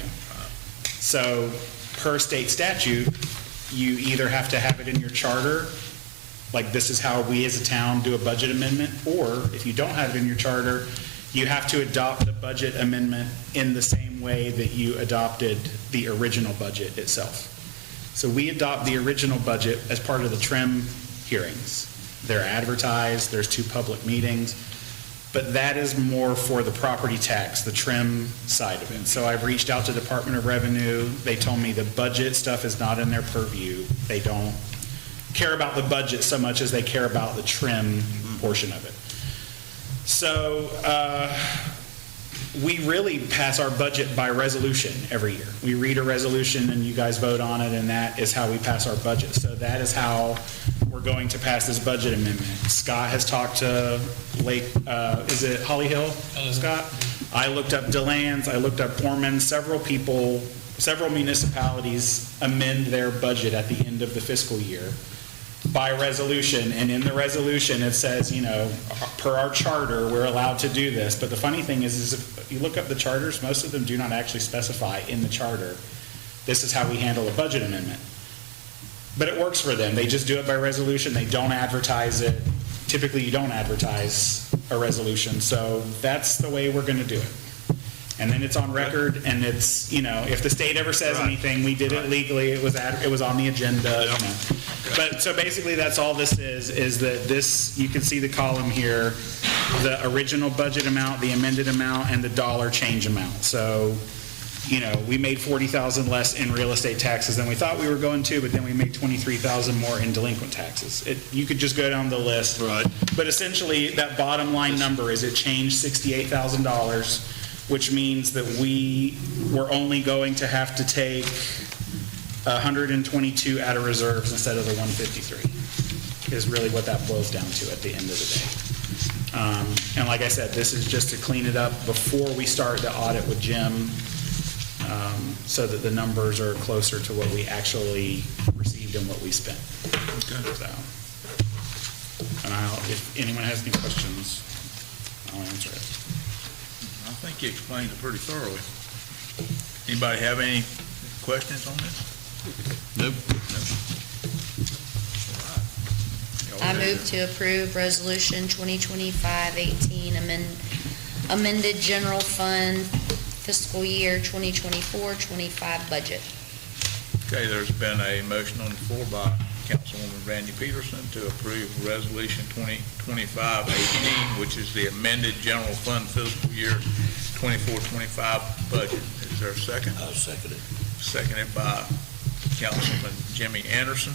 So per state statute, you either have to have it in your charter, like this is how we as a town do a budget amendment, or if you don't have it in your charter, you have to adopt the budget amendment in the same way that you adopted the original budget itself. So we adopt the original budget as part of the TRIM hearings. They're advertised, there's 2 public meetings, but that is more for the property tax, the TRIM side of it. So I've reached out to Department of Revenue. They told me the budget stuff is not in their purview. They don't care about the budget so much as they care about the TRIM portion of it. So we really pass our budget by resolution every year. We read a resolution and you guys vote on it, and that is how we pass our budget. So that is how we're going to pass this budget amendment. Scott has talked to is it Holly Hill, Scott? I looked up DeLands, I looked up Ormond. Several municipalities amend their budget at the end of the fiscal year by resolution, and in the resolution it says, per our charter, we're allowed to do this. But the funny thing is if you look up the charters, most of them do not actually specify in the charter, this is how we handle a budget amendment. But it works for them. They just do it by resolution. They don't advertise it. Typically, you don't advertise a resolution. So that's the way we're going to do it. And then it's on record, and it's, if the state ever says anything, we did it legally, it was on the agenda, But, so basically, that's all this is that this, you can see the column here, the original budget amount, the amended amount, and the dollar change amount. So, we made 40,000 less in real estate taxes than we thought we were going to, but then we made 23,000 more in delinquent taxes. You could just go down the list. Right. But essentially, that bottom line number is it changed $68,000, which means that we were only going to have to take 122 out of reserves instead of the 153, is really what that boils down to at the end of the day. And like I said, this is just to clean it up before we start the audit with Jim, so that the numbers are closer to what we actually received and what we spent. So, and if anyone has any questions, I'll answer it. I think you explained it pretty thoroughly. Anybody have any questions on this? Nope. I move to approve Resolution 2025-18, amended general fund fiscal year 2024-25 budget. Okay, there's been a motion on the floor by Councilwoman Randy Pierson to approve Resolution 2025-18, which is the amended general fund fiscal year 24-25 budget. Is there a second? I'll second it. Seconded by Councilman Jimmy Anderson.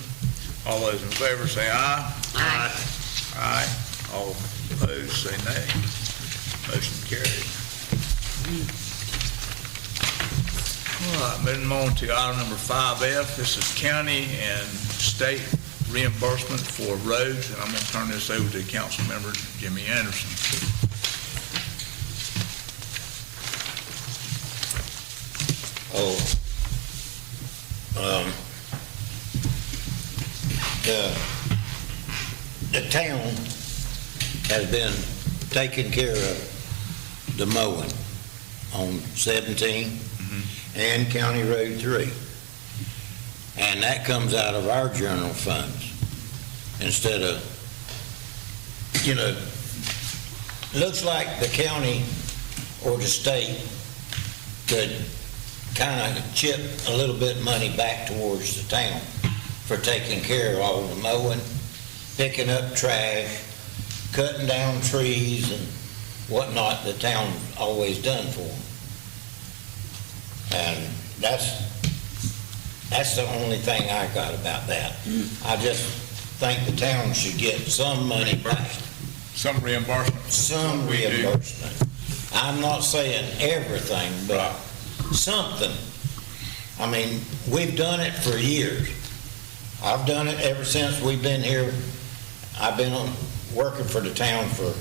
All those in favor say aye. Aye. Aye. All opposed say nay. Motion carried. All right, moving on to item number 5F. This is county and state reimbursement for roads, and I'm going to turn this over to Council Member Jimmy Anderson. The town has been taking care of the mowing on 17 and County Road 3. And that comes out of our general funds instead of, looks like the county or the state could kind of chip a little bit of money back towards the town for taking care of all the mowing, picking up trash, cutting down trees and whatnot the town's always done for them. And that's the only thing I got about that. I just think the town should get some money back. Some reimbursement. Some reimbursement. I'm not saying everything, but something. I mean, we've done it for years. I've done it ever since we've been here. I've been working for the town for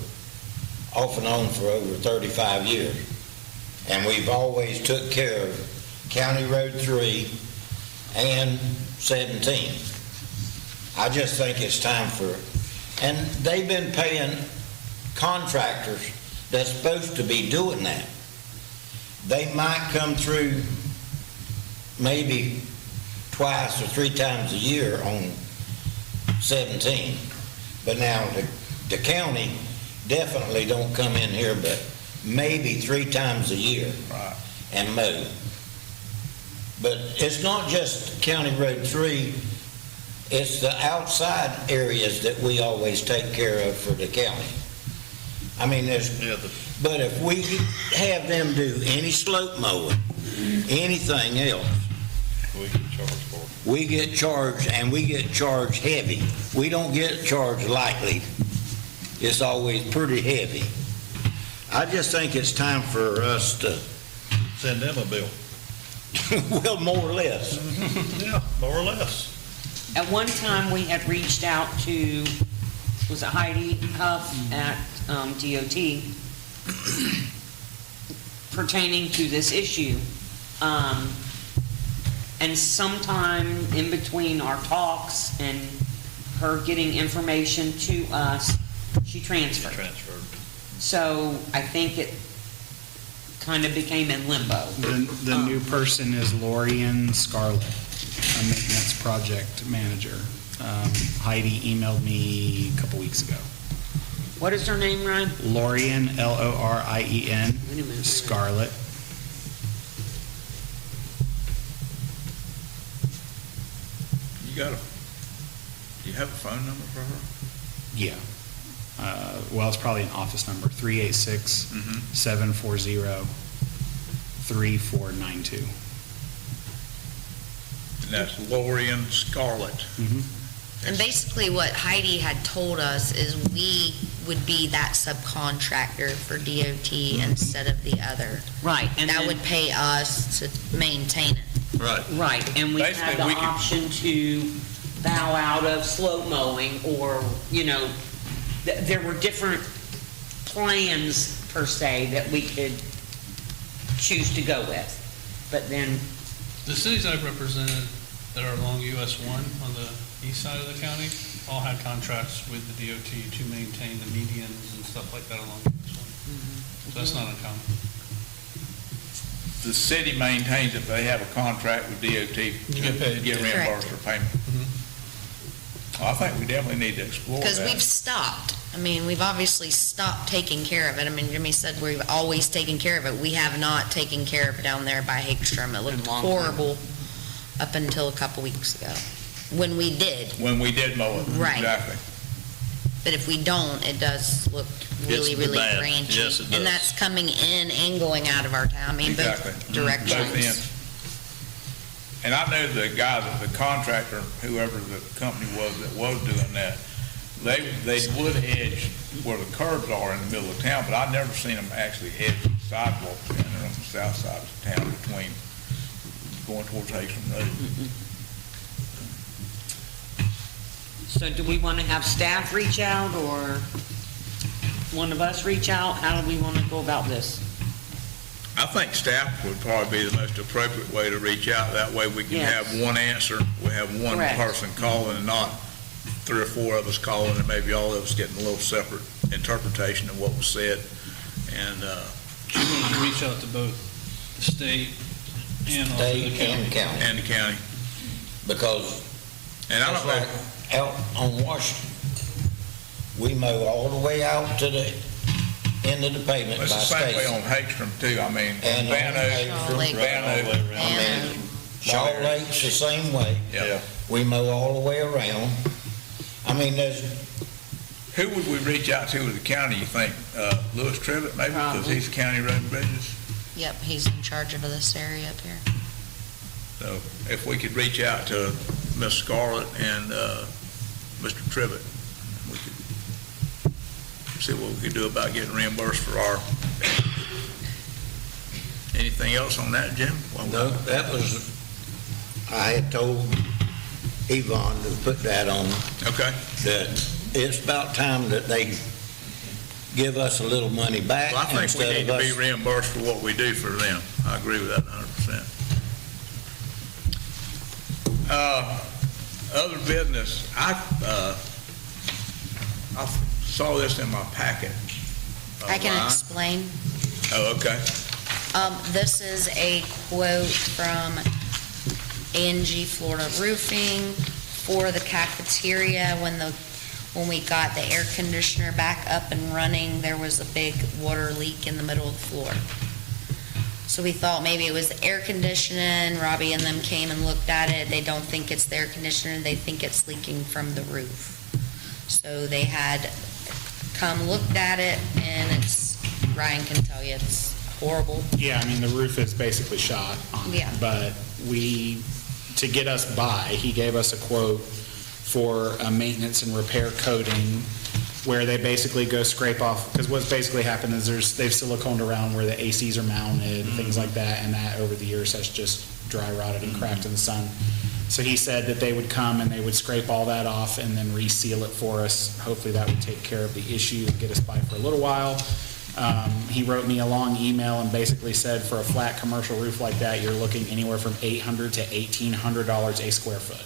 off and on for over 35 years. And we've always took care of County Road 3 and 17. I just think it's time for, and they've been paying contractors that's supposed to be doing that. They might come through maybe twice or three times a year on 17. But now the county definitely don't come in here but maybe 3 times a year and mow. But it's not just County Road 3, it's the outside areas that we always take care of for the county. I mean, but if we have them do any slope mowing, anything else, We get charged for it. we get charged, and we get charged heavy. We don't get charged lightly. It's always pretty heavy. I just think it's time for us to, Send them a bill. well, more or less. Yeah, more or less. At one time, we had reached out to, was it Heidi Huff at DOT pertaining to this issue. And sometime in between our talks and her getting information to us, she transferred. So I think it kind of became in limbo. The new person is Lorian Scarlett. a maintenance project manager. Heidi emailed me a couple weeks ago. What is her name, Ryan? Lorien, Lorien, Wait a minute. Scarlett. Do you have a phone number for her? Yeah. Well, it's probably an office number, 386-740-3492. And that's Lorian Scarlett. And basically what Heidi had told us is we would be that subcontractor for DOT instead of the other. Right, and That then- would pay us to maintain it. Right. Right, and we had Basically, the we could- option to bow out of slow mowing, or, there were different plans, per se, that we could choose to go with. But then, The cities I've represented that are along US 1 on the east side of the county all had contracts with the DOT to maintain the medians and stuff like that along US 1. So that's not uncommon. The city maintains if they have a contract with DOT to get paid. get reimbursed for payment. I think we definitely need to explore Because we've that. stopped. I mean, we've obviously stopped taking care of it. I mean, Jimmy said we've always taken care of it. We have not taken care of it down there by Hagstrom. It looked horrible up until a couple weeks ago, when we did. When we did mow it. Right. Exactly. But if we don't, it does look really, It's really bad. branchy. Yes, it does. And that's coming in and going out of our town. I mean, Exactly. both Both directions. ends. And I know the guy, the contractor, whoever the company was that was doing that, they would edge where the curbs are in the middle of town, but I've never seen them actually edge the sidewalks in there on the south side of town between going towards Hastings Road. so do we want to have staff reach out, or one of us reach out? How do we want to go about this? I think staff would probably be the most appropriate way to reach out. That way we can Yes. have one answer, we have one Correct. person calling and not 3 or 4 of us calling, and maybe all of us getting a little separate interpretation of what was said. And, You need to reach out to both the state and also the State county. and county, and the county. because And I just don't know, like out on Washington, we mow all the way out to the end of the pavement by it's the same way station. on Hagstrom too. I mean, And on Van Hagstrom, Oak, Lake. Van Oak. I mean, Shaw Lake's the same way. Yeah. We mow all the way around. I mean, there's, Who would we reach out to with the county, you think? Louis Trivett, maybe, because Probably. he's county road and bridges? Yep, he's in charge of this area up here. So if we could reach out to Miss Scarlett and Mr. Trivett, we could see what we could do about getting reimbursed for our... Anything else on that, Jim? no, that was, I had told Yvonne to put that on, Okay. that it's about time that they give us a little money back Well, I think we instead need of to be us. reimbursed for what we do for them. I agree with that 100%. Other business, I saw this in my packet. I can online. explain. Oh, okay. This is a quote from A&G Florida Roofing for the cafeteria. When we got the air conditioner back up and running, there was a big water leak in the middle of the floor. So we thought maybe it was the air conditioning. Robbie and them came and looked at it. They don't think it's the air conditioner. They think it's leaking from the roof. So they had come, looked at it, and Ryan can tell you, it's horrible. Yeah, I mean, the roof is basically shot on it. Yeah. But to get us by, he gave us a quote for a maintenance and repair coating where they basically go scrape off, because what's basically happened is they've siliconed around where the ACs are mounted, things like that, and that over the years has just dry rotted and cracked in the sun. So he said that they would come and they would scrape all that off and then reseal it for us. Hopefully that would take care of the issue and get us by for a little while. He wrote me a long email and basically said for a flat commercial roof like that, you're looking anywhere from $800 to $1,800 a square foot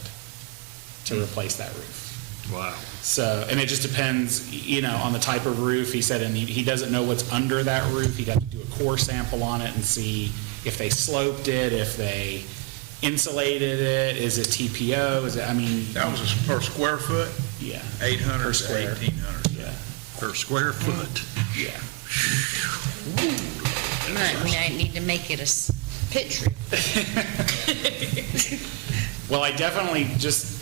to replace that roof. Wow. So, and it just depends, on the type of roof. He said, and he doesn't know what's under that roof. He'd have to do a core sample on it and see if they sloped it, if they, insulated it? Is it TPO? Is it, I mean, That was per square foot, yeah, 800 Per to square. 1,800. yeah, Per square foot. yeah. We might need to make it a picture. Well, I definitely just,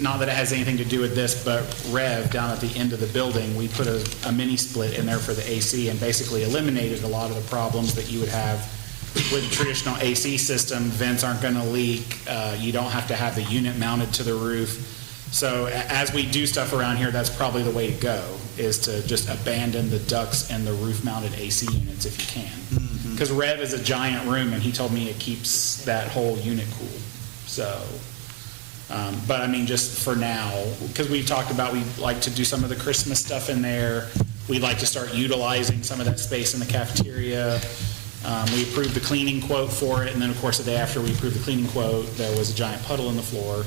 not that it has anything to do with this, but Rev, down at the end of the building, we put a mini split in there for the AC and basically eliminated a lot of the problems that you would have with a traditional AC system. Vents aren't going to leak. You don't have to have the unit mounted to the roof. So as we do stuff around here, that's probably the way to go, is to just abandon the ducts and the roof-mounted AC units if you can. Because Rev is a giant room, and he told me it keeps that whole unit cool. So, but I mean, just for now, because we've talked about, we'd like to do some of the Christmas stuff in there. We'd like to start utilizing some of that space in the cafeteria. We approved the cleaning quote for it, and then, of course, the day after we approved the cleaning quote, there was a giant puddle in the floor.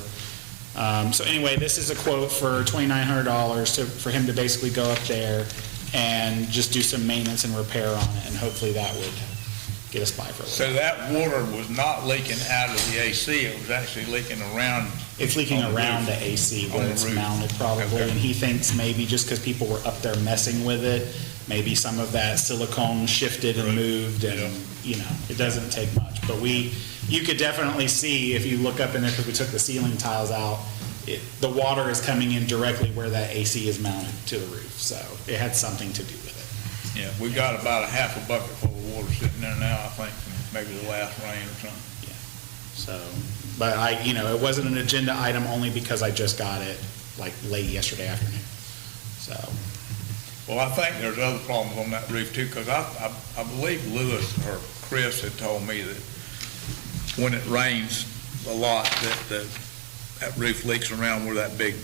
So anyway, this is a quote for $2,900 for him to basically go up there and just do some maintenance and repair on it, and hopefully that would get us by for a So while. that water was not leaking out of the AC, it was actually leaking around. It's leaking on the around roof. the AC On where the it's roof. mounted probably, Okay. and he thinks maybe just because people were up there messing with it, maybe some of that silicone shifted and Right. moved, and, Yeah. you know, it doesn't take much. But you could definitely see, if you look up in there, because we took the ceiling tiles out, the water is coming in directly where that AC is mounted to the roof, so it had something to do with it. Yeah, we got about a half a bucket full of water sitting there now, I think, from maybe the last rain or something. So, but it wasn't an agenda item only because I just got it like late yesterday afternoon, so. Well, I think there's other problems on that roof too, because I believe Lewis or Chris had told me that when it rains a lot, that roof leaks around where that big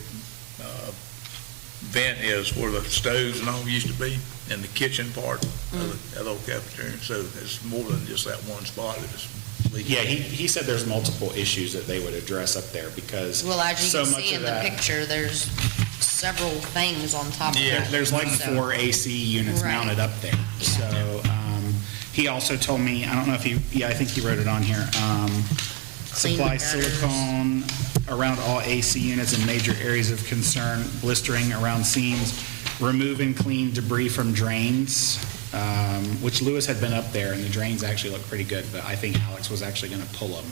vent is, where the stoves and all used to be, in the kitchen part of the old cafeteria. So it's more than just that one spot that's leaking. Yeah, he said there's multiple issues that they would address up there because Well, as you so can much see of in the that. picture, there's several things on top of it. There's like So- 4 AC units Right. mounted up there. So, he also told me, I don't know if I think he wrote it on here, Clean supply the gutters. silicone around all AC units in major areas of concern, blistering around seams, remove and clean debris from drains, which Lewis had been up there, and the drains actually look pretty good, but I think Alex was actually going to pull them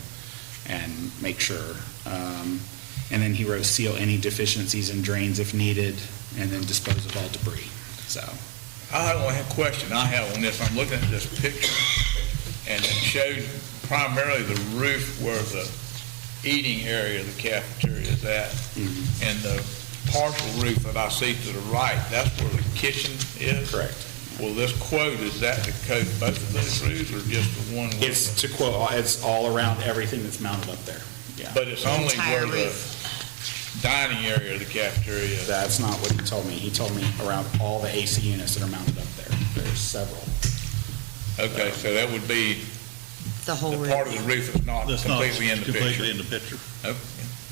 and make sure. And then he wrote seal any deficiencies in drains if needed, and then dispose of all debris, so. I only have a question I have on this. I'm looking at this picture, and it shows primarily the roof where the eating area of the cafeteria is at, and the partial roof that I see to the right, that's where the kitchen is? Correct. Well, this quote, is that to coat both of those roofs, or just the one? where It's the- to quote, it's all around everything that's mounted up there. Yeah. But it's only Entire where the roof. dining area of the cafeteria is. That's not what he told me. He told me around all the AC units that are mounted up there. There's several. Okay, so that would be The whole the roof. part of the roof that's not That's not completely in the picture. completely in the picture. Okay.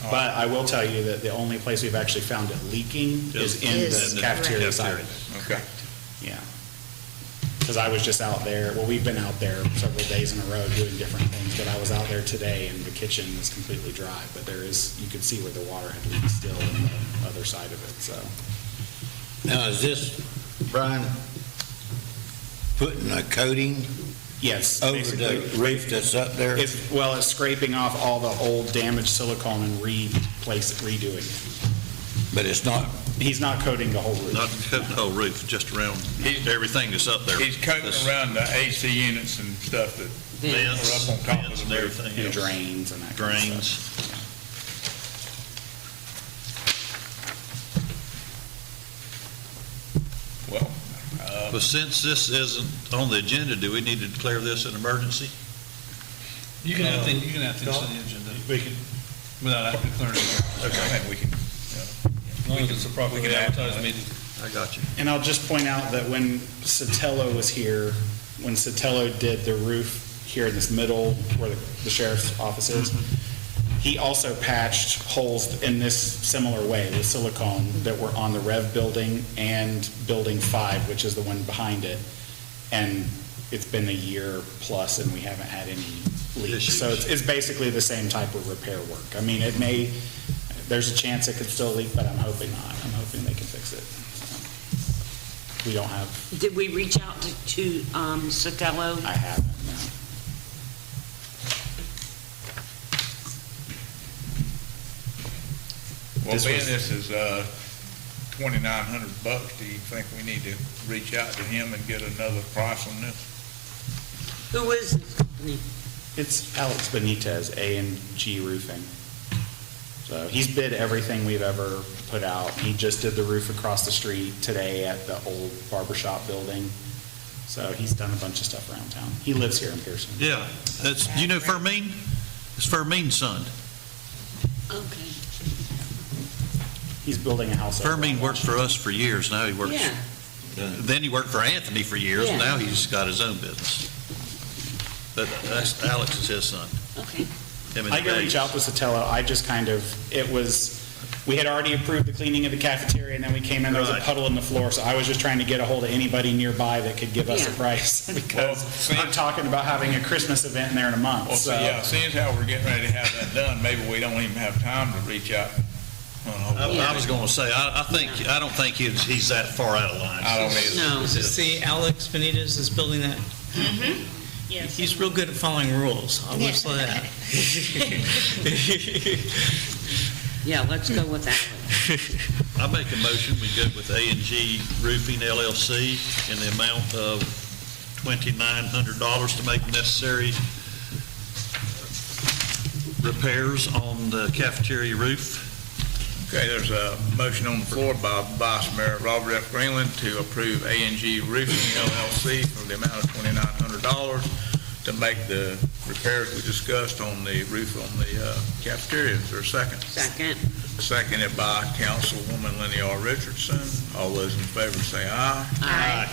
All right. But I will tell you that the only place we've actually found it leaking is in Is the cafeteria correct. side of it. Okay. Yeah. Because I was just out there, well, we've been out there several days in a row doing different things, but I was out there today and the kitchen is completely dry, but you could see where the water had leaked still on the other side of it, so. Now, is this, Brian, putting a coating Yes, over basically. the roof that's up there? It's scraping off all the old damaged silicone and redoing it. But it's not, He's not coating the whole roof. Not coating the whole roof, just around everything that's up there. He's coating That's around the AC units and stuff that vents, are up on top vents of and the roof. everything And else. drains and that kind of Drains. stuff. Well, But since this isn't on the agenda, do we need to declare this an emergency? You can add things to the agenda. We can. Without declaring it. I think we can, As long as it's a properly can add advertised that. meeting. I got you. And I'll just point out that when Sotelo was here, when Sotelo did the roof here in this middle where the sheriff's office is, he also patched holes in this similar way with silicone that were on the Rev building and Building 5, which is the one behind it. And it's been a year plus and we haven't had any leak. So it's basically the same type of repair work. I mean, there's a chance it could still leak, but I'm hoping not. I'm hoping they can fix it. So we don't have, Did we reach out to Sotelo? I haven't, no. Well, This being was- this is $2,900, do you think we need to reach out to him and get another price on this? Who is this company? It's Alex Benitez, A&G Roofing. So he's bid everything we've ever put out. He just did the roof across the street today at the old barbershop building. So he's done a bunch of stuff around town. He lives here in Pierson. Yeah, that's, do you know Fermin? It's Fermin's son. Okay. He's building a house. over Fermin on worked for us for years, now he works, Yeah. then he worked for Anthony for years, and Yeah. now he's got his own business. But that's, Alex is his son. Okay. Him and I can Dave. reach out to Sotelo. I just kind of, we had already approved the cleaning of the cafeteria, and then we came in, there was a Right. puddle in the floor, so I was just trying to get a hold of anybody nearby that could give us a Yeah. price, because see- I'm talking about having a Christmas event in there in a month, Well, so. so, yeah, seeing as how we're getting ready to have that done, maybe we don't even have time to reach out. I was gonna say, I don't think he's that far out of line. I don't either. No. Is this the Alex Benitez is building that? Yes. He's real good at following rules, I will say that. Yeah, let's go with Alex. I make a motion, we go with A&G Roofing LLC in the amount of $2,900 to make necessary repairs on the cafeteria roof. Okay, there's a motion on the floor by Vice Mayor Robert F. Greenland to approve A&G Roofing LLC for the amount of $2,900 to make the repairs we discussed on the roof on the cafeteria. Is there a second? Second. Seconded by Councilwoman Lenny R. Richardson. All those in favor say aye. Aye.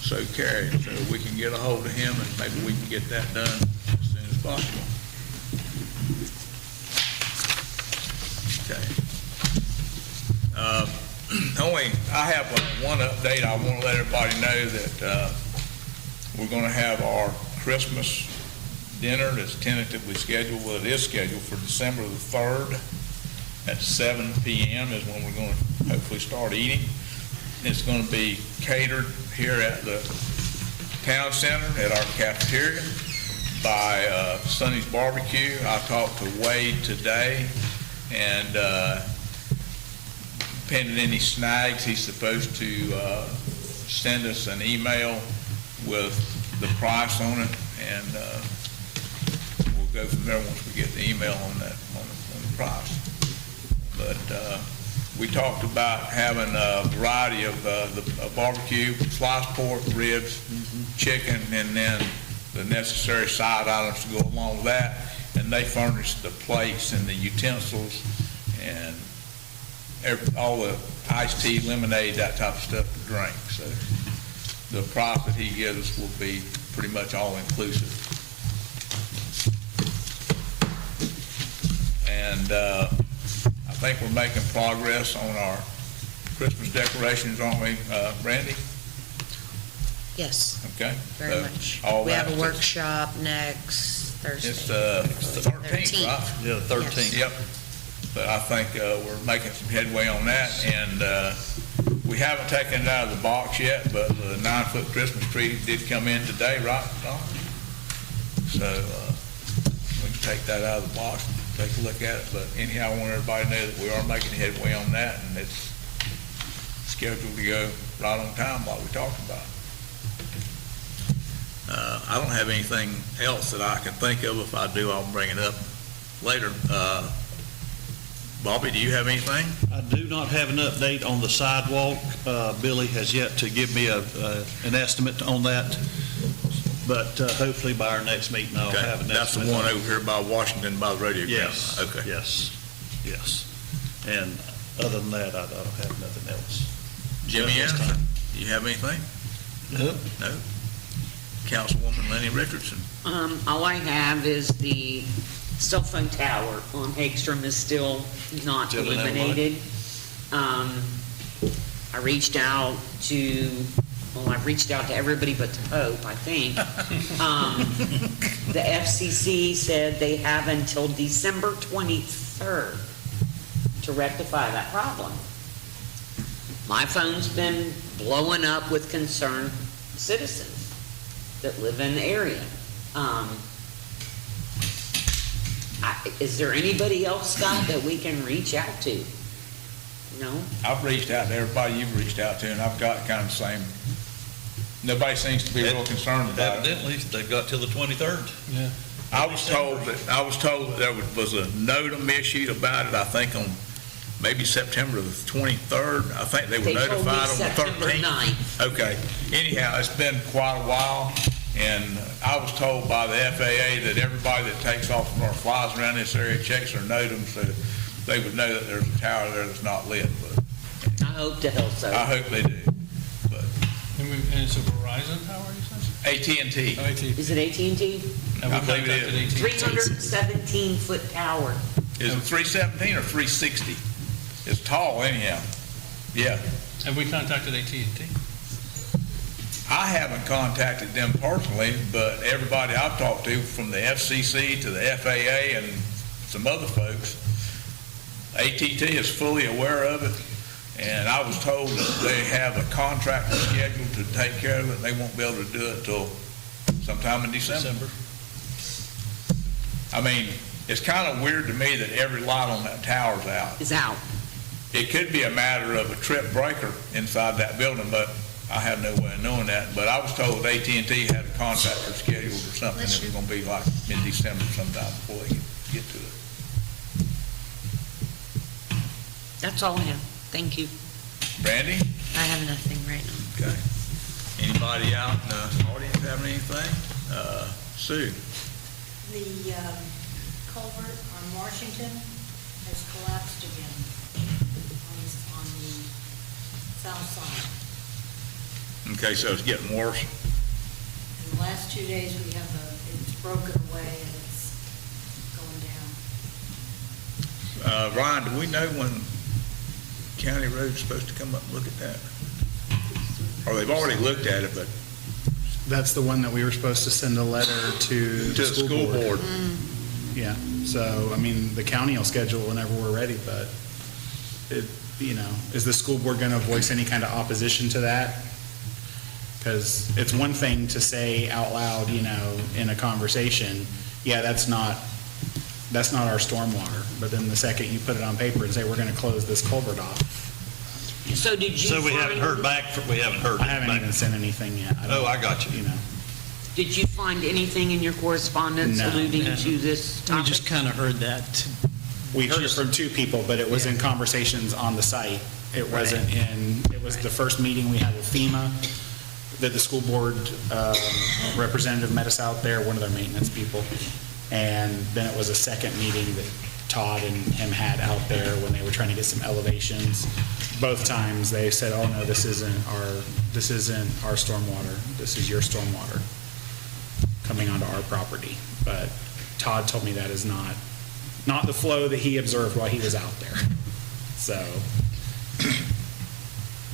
So carried. So we can get a hold of him and maybe we can get that done as soon as possible. Okay. I have one update. I want to let everybody know that we're going to have our Christmas dinner that's tentatively scheduled. Well, it is scheduled for December the 3rd at 7 p.m. is when we're going to hopefully start eating. It's going to be catered here at the town center at our cafeteria by Sonny's Barbecue. I talked to Wade today, and pending any snags, he's supposed to send us an email with the price on it, and we'll go from there once we get the email on that, on the price. But we talked about having a variety of a barbecue, sliced pork, ribs, chicken, and then the necessary side items to go along with that. And they furnish the plates and the utensils and all the iced tea, lemonade, that type of stuff to drink. So the price that he gives us will be pretty much all inclusive. And I think we're making progress on our Christmas decorations, aren't we, Brandy? Yes, Okay. very So much. all We have that- a workshop next Thursday. It's the 13th, right? Yeah, the 13th. Yep. But I think we're making some headway on that, and we haven't taken it out of the box yet, but the 9-foot Christmas tree did come in today, right, Don? So we can take that out of the box and take a look at it. But anyhow, I want everybody to know that we are making headway on that, and it's scheduled to go right on time like we talked about. I don't have anything else that I can think of. If I do, I'll bring it up later. Bobby, do you have anything? I do not have an update on the sidewalk. Billy has yet to give me an estimate on that, but hopefully by our next meeting, I'll Okay, have an that's the estimate. one over here by Washington, by the radio. Yes. ground. Okay. Yes. And other than that, I don't have nothing else. Jimmy This Anderson, time. do you have anything? Nope. No? Councilwoman Lenny Richardson. All I have is the cell phone tower on Hagstrom is still not Still in that eliminated. I reached out to well, I've reached out to everybody but the Pope, I think. The FCC said they have until December 23rd to rectify that problem. My phone's been blowing up with concerned citizens that live in the area. Is there anybody else, Scott, that we can reach out to? No? I've reached out to everybody you've reached out to, and I've got kind of the same, nobody seems to be real concerned about it. Evidently, they've got till the 23rd. Yeah. I was told that there was a NOTAM issued about it, I think on maybe September the 23rd. I think they were They told me notified on the 13th. September 9th. Okay. Anyhow, it's been quite a while, and I was told by the FAA that everybody that takes off or flies around this area checks their NOTAM so they would know that there's a tower there that's not lit. But I hope to hell so. I hope they do. But And it's a Verizon tower, you said? AT&T. Is it AT&T? I believe it is. 317-foot tower. Is it 317 or 360? It's tall anyhow. Yeah. Have we contacted AT&T? I haven't contacted them personally, but everybody I've talked to, from the FCC to the FAA and some other folks, AT&T is fully aware of it, and I was told that they have a contractor scheduled to take care of it. They won't be able to do it till sometime in December. I mean, it's kind of weird to me that every light on that tower's out. Is out. It could be a matter of a trip breaker inside that building, but I have no way of knowing that. But I was told AT&T had a contractor scheduled or something that was going to be like in December sometime before they get to it. That's all I have. Thank you. Brandy? I have nothing right now. Okay. Anybody out in the audience have anything? Sue? The culvert on Washington has collapsed again on the south side. Okay, so it's getting worse. In the last 2 days, it's broken away and it's going down. Ryan, do we know when County Road's supposed to come up and look at that? Or they've already looked at it, but That's the one that we were supposed to send a letter to to the school board. Yeah, so, I mean, the county will schedule whenever we're ready, but it, is the school board going to voice any kind of opposition to that? Because it's one thing to say out loud, in a conversation, yeah, that's not our stormwater. But then the second you put it on paper and say, we're going to close this culvert off. So did you So we haven't heard back, we haven't heard I haven't back. even sent anything yet. Oh, I got you. Did you find anything in your correspondence No. alluding to this We topic? just kind of heard that. We heard it from two people, but it was in conversations on the site. It wasn't it was the first meeting we had with FEMA, that the school board representative met us out there, one of their maintenance people. And then it was a second meeting that Todd and him had out there when they were trying to get some elevations. Both times they said, oh no, this isn't our stormwater, this is your stormwater coming onto our property. But Todd told me that is not the flow that he observed while he was out there. So,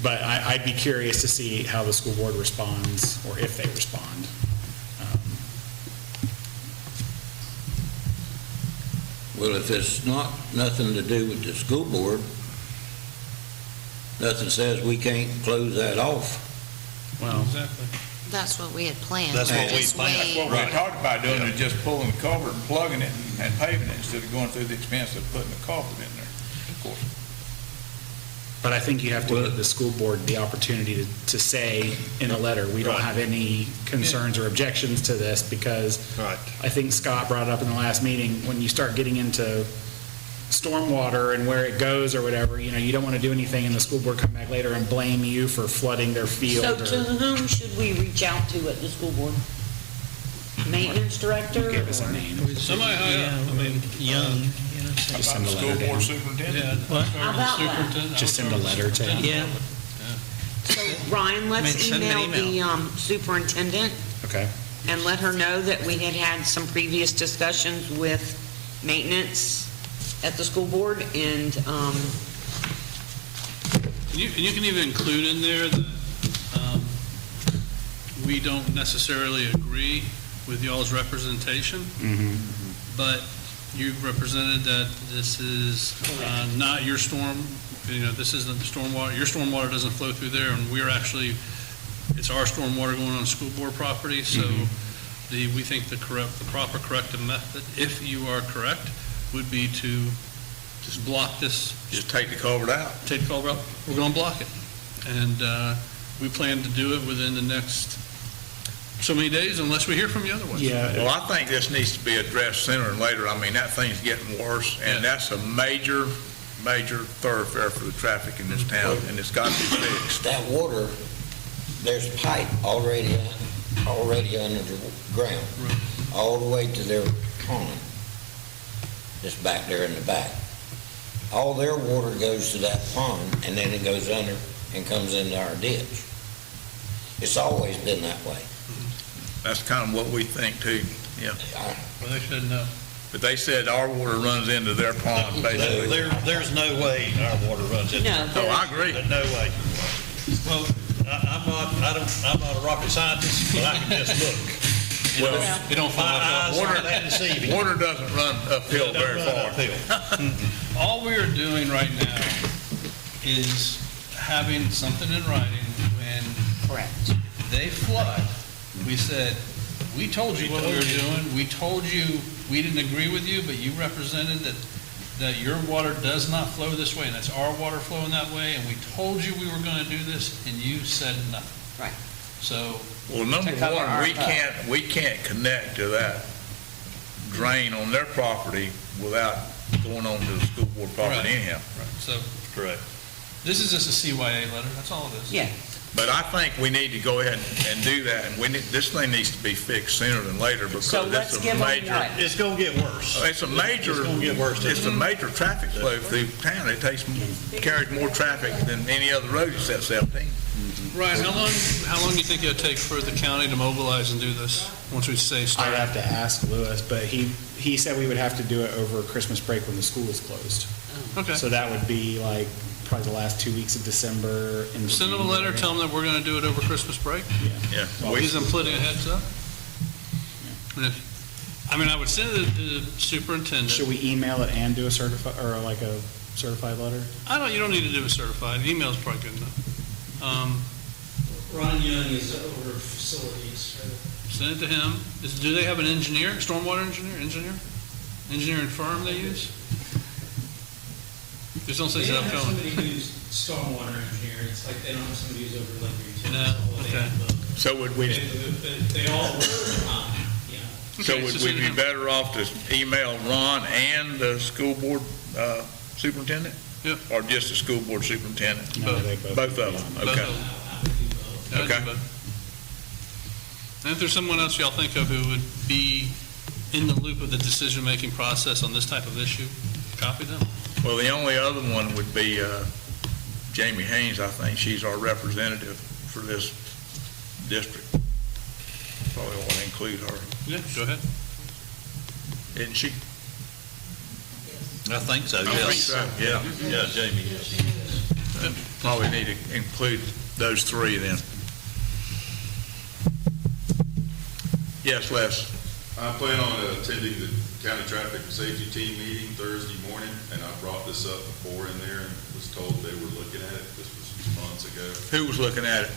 but I'd be curious to see how the school board responds, or if they respond. Well, if it's nothing to do with the school board, nothing says we can't close that off. Well, Exactly. That's what we had planned. That's what we Just planned. wait. What we talked about doing is just pulling the culvert and plugging it and paving it instead of going through the expense of putting the culvert in there, of course. but I think you have to give the school board the opportunity to say in a letter, we don't Right. have any concerns or objections to this, because Right. I think Scott brought it up in the last meeting, when you start getting into stormwater and where it goes or whatever, you don't want to do anything and the school board come back later and blame you for flooding their field. So to or whom should we reach out to at the school board? Maintenance director? Give us a or- name. Somebody high up, I mean, Young, How Just about send the a school letter to board him. superintendent? yeah. What? How about that? Superintendent, Just send a I was letter to him. Yeah. So Ryan, let's Send an email the superintendent Okay. and let her know that we had had some previous discussions with maintenance at the school board, and, You can even include in there that we don't necessarily agree with y'all's representation, but you've represented that this is not your storm, this isn't the stormwater, your stormwater doesn't flow through there, and we're actually, it's our stormwater going on school board property, so we think the proper corrective method, if you are correct, would be to just block this. Just take the culvert out. Take the culvert out, we're gonna block it. And we plan to do it within the next so many days unless we hear from you otherwise. Well, I think this needs to be addressed sooner than later. I mean, that thing's getting worse, and that's a major thoroughfare for the traffic in this town, and it's got to be fixed. That water, there's pipe already under the ground, all the way to their pond, just back there in the back. All their water goes to that pond, and then it goes under and comes into our ditch. It's always been that way. That's kind of what we think too, yeah. Well, they should know. But they said our water runs into their pond, basically. There's no way our water runs into it. No, I agree. No way. Well, I'm not a rocket scientist, but I can just look. Well, They don't fall My off. eyes aren't that deceiving. water doesn't run uphill It doesn't very run far. uphill. All we are doing right now is having something in writing when Correct. they flood. We said, we told you what we were doing, we told you, we didn't agree with you, but you represented that your water does not flow this way, and that's our water flowing that way, and we told you we were gonna do this, and you said nothing. Right. So, Well, number To cover one, our we can't connect to that drain on their property without going on to the school board property Right. anyhow. so Correct. this is just a CYA letter, that's all it is. Yeah. But I think we need to go ahead and do that, and this thing needs to be fixed sooner than later, because So let's it's a give them major, what? It's gonna get worse. it's a major, It's gonna get worse. it's a major traffic flow through town. It carries more traffic than any other road except 17. Ryan, how long do you think it'll take for the county to mobilize and do this, once we say start? I'd have to ask Lewis, but he said we would have to do it over Christmas break when the school is closed. Okay. So that would be like probably the last 2 weeks of December. And Send them a letter, tell them that we're gonna do it over Christmas break. Yeah. Gives them plenty of heads up. And I would send it to the superintendent. Should we email it and do a certified letter? You don't need to do a certified, email's probably good enough. Ron Young is over facilities. Send it to him. Do they have an engineer, stormwater engineering firm they use? Just don't say They don't South have Carolina. somebody who's stormwater engineer, it's like they don't have somebody who's over like your No, utilities. okay. So would we, They all work on, yeah. so Okay, would so we send be him- better off to email Ron and the school board superintendent? Yeah. Or just the school board superintendent? No, they both. Both of them, Both okay. of them. I would do both. Yeah, I'd do Okay. both. And if there's someone else y'all think of who would be in the loop of the decision-making process on this type of issue, copy them. Well, the only other one would be Jamie Haynes, I think. She's our representative for this district. Probably want to include her, Yeah, go ahead. isn't she? I think so, I think yes. so, yeah. Yeah, Jamie, yes. Probably need to include those three then. Yes, Les? I plan on attending the county traffic and safety team meeting Thursday morning, and I brought this up before in there and was told they were looking at it. This was months ago. Who was looking at it?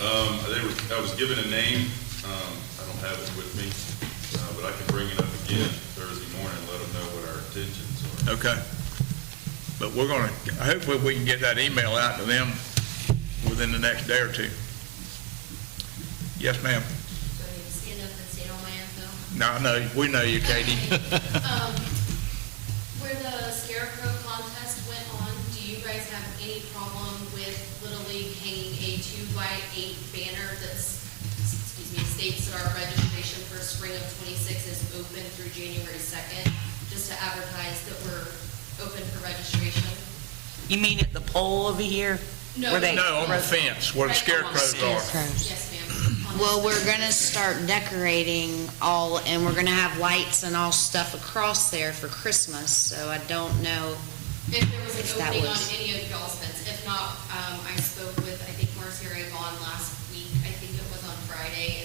I was given a name, I don't have it with me, but I can bring it up again Thursday morning and let them know what our intentions are. Okay. But we're gonna, hopefully we can get that email out to them within the next day or two. Yes, ma'am. So I need to stand up and say all my info. No, we know you, Katie. Where the scarecrow contest went on, do you guys have any problem with Little League hanging a 2x8 banner that's, states that our registration for spring of '26 is open through January 2nd, just to advertise that we're open for registration? You mean at the pole over here? No. Where they- No, on the fence where the Right on the scarecrows are. fence. Yes, ma'am. On Well, this we're fence. gonna start decorating all, and we're gonna have lights and all stuff across there for Christmas, so I don't know. If there was If an that opening on was- any of y'all's fence. If not, I spoke with, I think Marcia Vaughn last week, I think it was on Friday,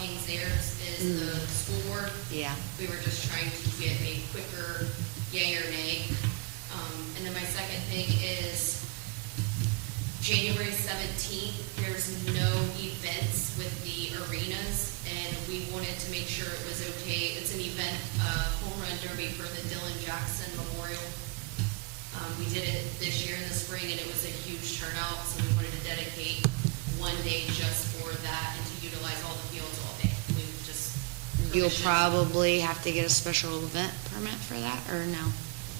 hangs theirs is the school board. Yeah. We were just trying to get a quicker yay or nay. And then my second thing is January 17th, there's no events with the arenas, and we wanted to make sure it was okay. It's an event, home run derby for the Dylan Jackson Memorial. We did it this year in the spring, and it was a huge turnout, so we wanted to dedicate one day just for that and to utilize all the fields all day. We just. You'll permission. probably have to get a special event permit for that, or no?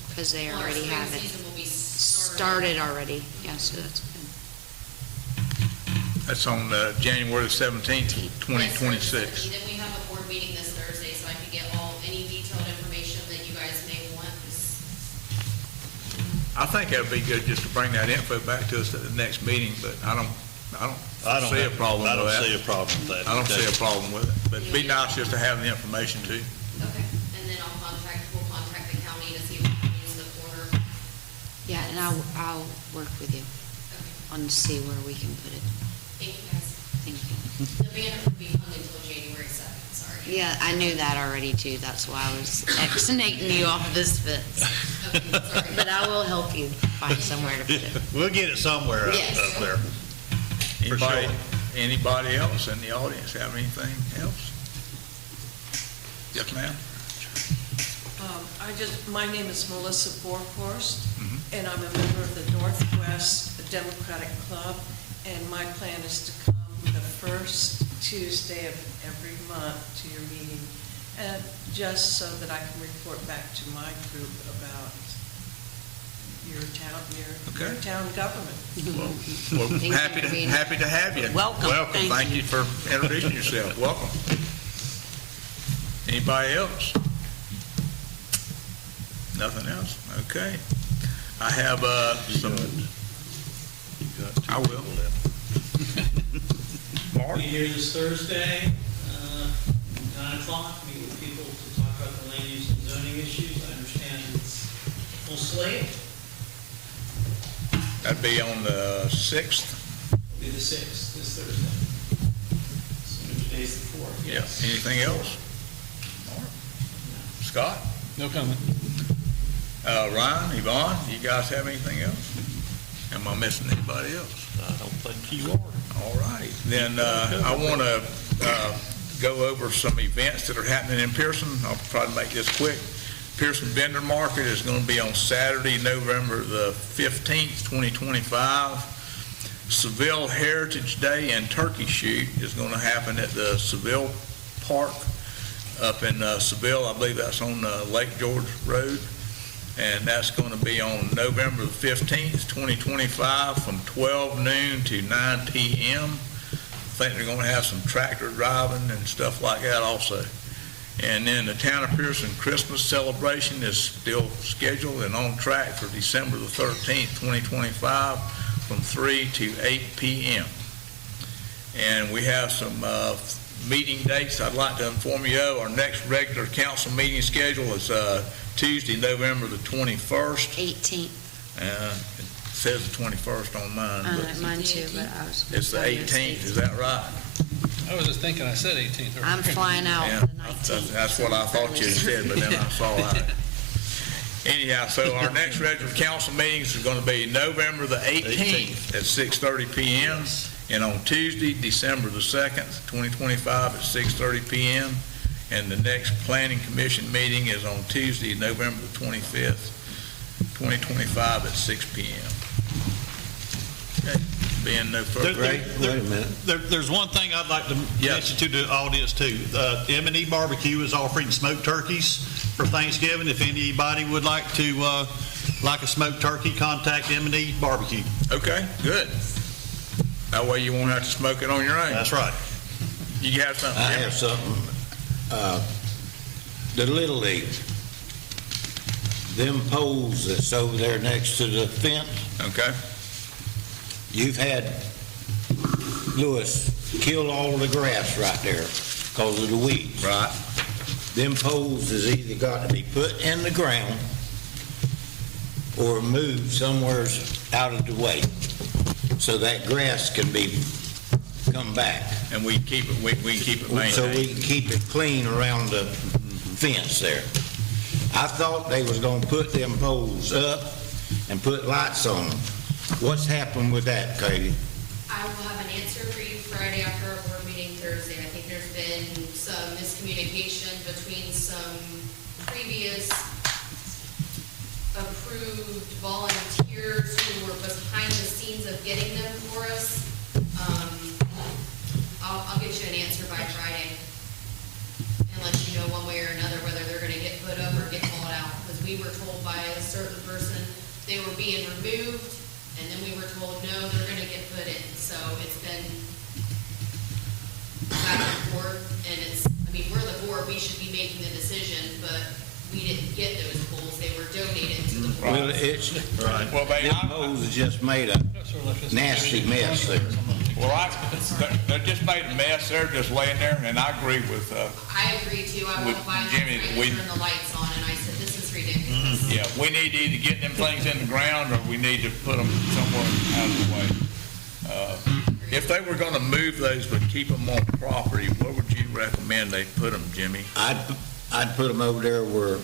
Because they Well, our already spring have it. season will be Started already, yeah, so that's good. That's on January 17th, 2026. Then we have a board meeting this Thursday, so I can get any detailed information that you guys may want. I think that would be good just to bring that info back to us at the next meeting, but I don't see a problem with that. I don't see a problem with that. I don't see a problem with it, but it'd be nice just to have the information too. Okay, and then we'll contact the county to see if we can use the corner. Yeah, and I'll work with you Okay, on see where we can put it. thank you guys. Thank you. The banner will be hung until January 2nd, sorry. Yeah, I knew that already too. That's why I was exonating you off this fence. Okay, sorry. But I will help you find somewhere to put it. We'll get it somewhere up Yes. there. For Anybody, sure. anybody else in the audience have anything else? Yes, ma'am? My name is Melissa Borkhorst, Mhm. and I'm a member of the Northwest Democratic Club, and my plan is to come the first Tuesday of every month to your meeting, and just so that I can report back to my group about your Okay. town government. Well, Thank you happy for being to have you. Welcome. Welcome. Thank you for introducing yourself. Welcome. Anybody else? Nothing else? Okay. I have some, I will. Mark? Be here this Thursday, 9 o'clock, meet with people to talk about the land use and zoning issues. I understand it's full slate. That'd be on the 6th. It'll be the 6th, this Thursday. So today's the 4th, Yeah. yes. Anything else? Mark? Scott? No comment. Ryan, Yvonne, you guys have anything else? Am I missing anybody else? I don't think you are. All righty. Then I want to go over some events that are happening in Pierson. I'll try to make this quick. Pierson Vendor Market is going to be on Saturday, November the 15th, 2025. Seville Heritage Day and Turkey Shoot is going to happen at the Seville Park up in Seville. I believe that's on Lake George Road. And that's going to be on November the 15th, 2025, from 12 noon to 9 p.m. I think they're going to have some tractor driving and stuff like that also. And then the Town of Pierson Christmas celebration is still scheduled and on track for December the 13th, 2025, from 3 to 8 p.m. And we have some meeting dates I'd like to inform you of. Our next regular council meeting schedule is Tuesday, November the 21st. 18th. It says the 21st on mine, but Mine too, but I was. it's the 18th, is that right? I was just thinking, I said 18th. earlier. I'm flying out Yeah, the 19th. that's what I thought you had said, but then I saw that. Anyhow, so our next regular council meetings are going to be November the 18th at 6:30 p.m. and on Tuesday, December the 2nd, 2025 at 6:30 p.m. And the next planning commission meeting is on Tuesday, November the 25th, 2025 at 6 p.m. Okay, being no further. Wait a minute. There's one thing I'd like to Yes. mention to the audience too. M&E Barbecue is offering smoked turkeys for Thanksgiving. If anybody would like a smoked turkey, contact M&E Barbecue. Okay, good. That way you won't have to smoke it on your own. That's right. You have something? I Jimmy? have something. The Little League, them poles that's over there next to the fence, Okay, you've had Lewis kill all the grass right there because of the weeds. right. Them poles has either got to be put in the ground or moved somewhere out of the way so that grass can come back. and we can keep it maintained. So we can keep it clean around the fence there. I thought they was gonna put them poles up and put lights on them. What's happened with that, Katie? I will have an answer for you Friday after our board meeting Thursday. I think there's been some miscommunication between some previous approved volunteers who were behind the scenes of getting them for us. I'll get you an answer by Friday and let you know one way or another whether they're gonna get put up or get pulled out. Because we were told by a certain person they were being removed, and then we were told, no, they're gonna get put in. So it's been back and forth, and we're the board, we should be making the decision, but we didn't get those poles. They were donated to the board. Well, it's, Well, them poles has just made a nasty mess there. Well, they're just made a mess. They're just laying there, and I agree with, I agree too. I with won't buy them Jimmy, trying we- to turn the lights on, and I said, this is ridiculous. yeah, we need to either get them things in the ground, or we need to put them somewhere out of the way. If they were gonna move those but keep them on property, where would you recommend they put them, Jimmy? I'd put them over there where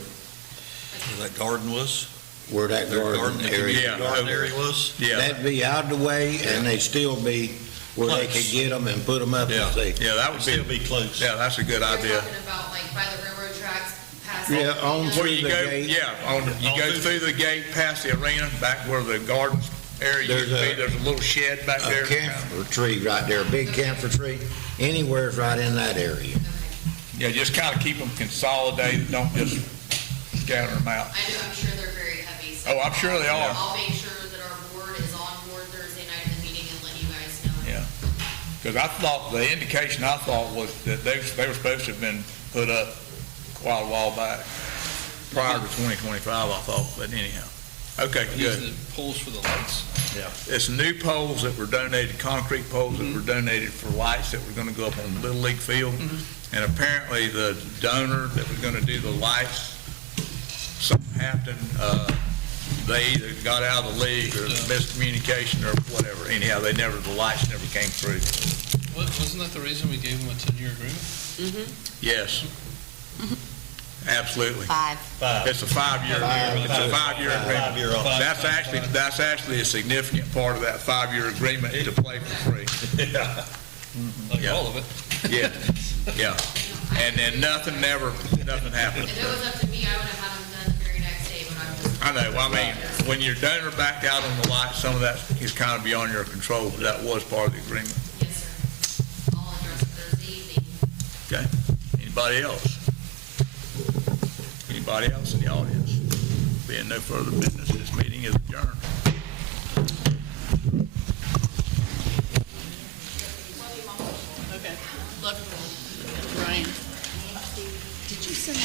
That garden was? that garden area. Yeah. Garden area was? Yeah, That'd be out of the way, and they'd still be where they could get them and put them up and see. yeah, that would Still be, be close. yeah, that's a good You're idea. talking about like by the railroad tracks, past. Yeah, on the- Where through you the go, gate. yeah, you go through the gate, past the arena, back where the gardens area used to be, there's a little shed back A there. camphor tree right there, a big camphor tree, anywhere's right in that area. Yeah, just kind of keep them consolidated, don't just scatter them out. I'm sure they're very heavy. So Oh, I'm sure they are. I'll make sure that our board is on board Thursday night at the meeting and let you guys know. Yeah, because I thought, the indication I thought was that they were supposed to have been put up quite a while back, prior to 2025, I thought, but anyhow. Okay, These are good. the poles for the lights. It's new poles that were donated, concrete poles that were donated for lights that were gonna go up on the Little League field. And apparently the donor that was gonna do the lights, something happened, they either got out of the league or miscommunication or whatever. Anyhow, the lights never came through. Wasn't that the reason we gave them a 10-year agreement? Yes. Absolutely. 5. It's a 5-year agreement. It's a 5-year agreement. 5-year option. That's actually a significant part of that 5-year agreement to play for free. Like Yeah. all of it. Yeah, yeah. And then nothing happened. If it was up to me, I would have had them done the very next day, but I'm just. I know, well, I mean, when your donor backed out on the light, some of that is kind of beyond your control, but that was part of the agreement. Yes, sir. I'll address it Thursday evening. Okay? Anybody else? Anybody else in the audience? Being no further business, this meeting is adjourned. Okay. Look, Ryan, did you send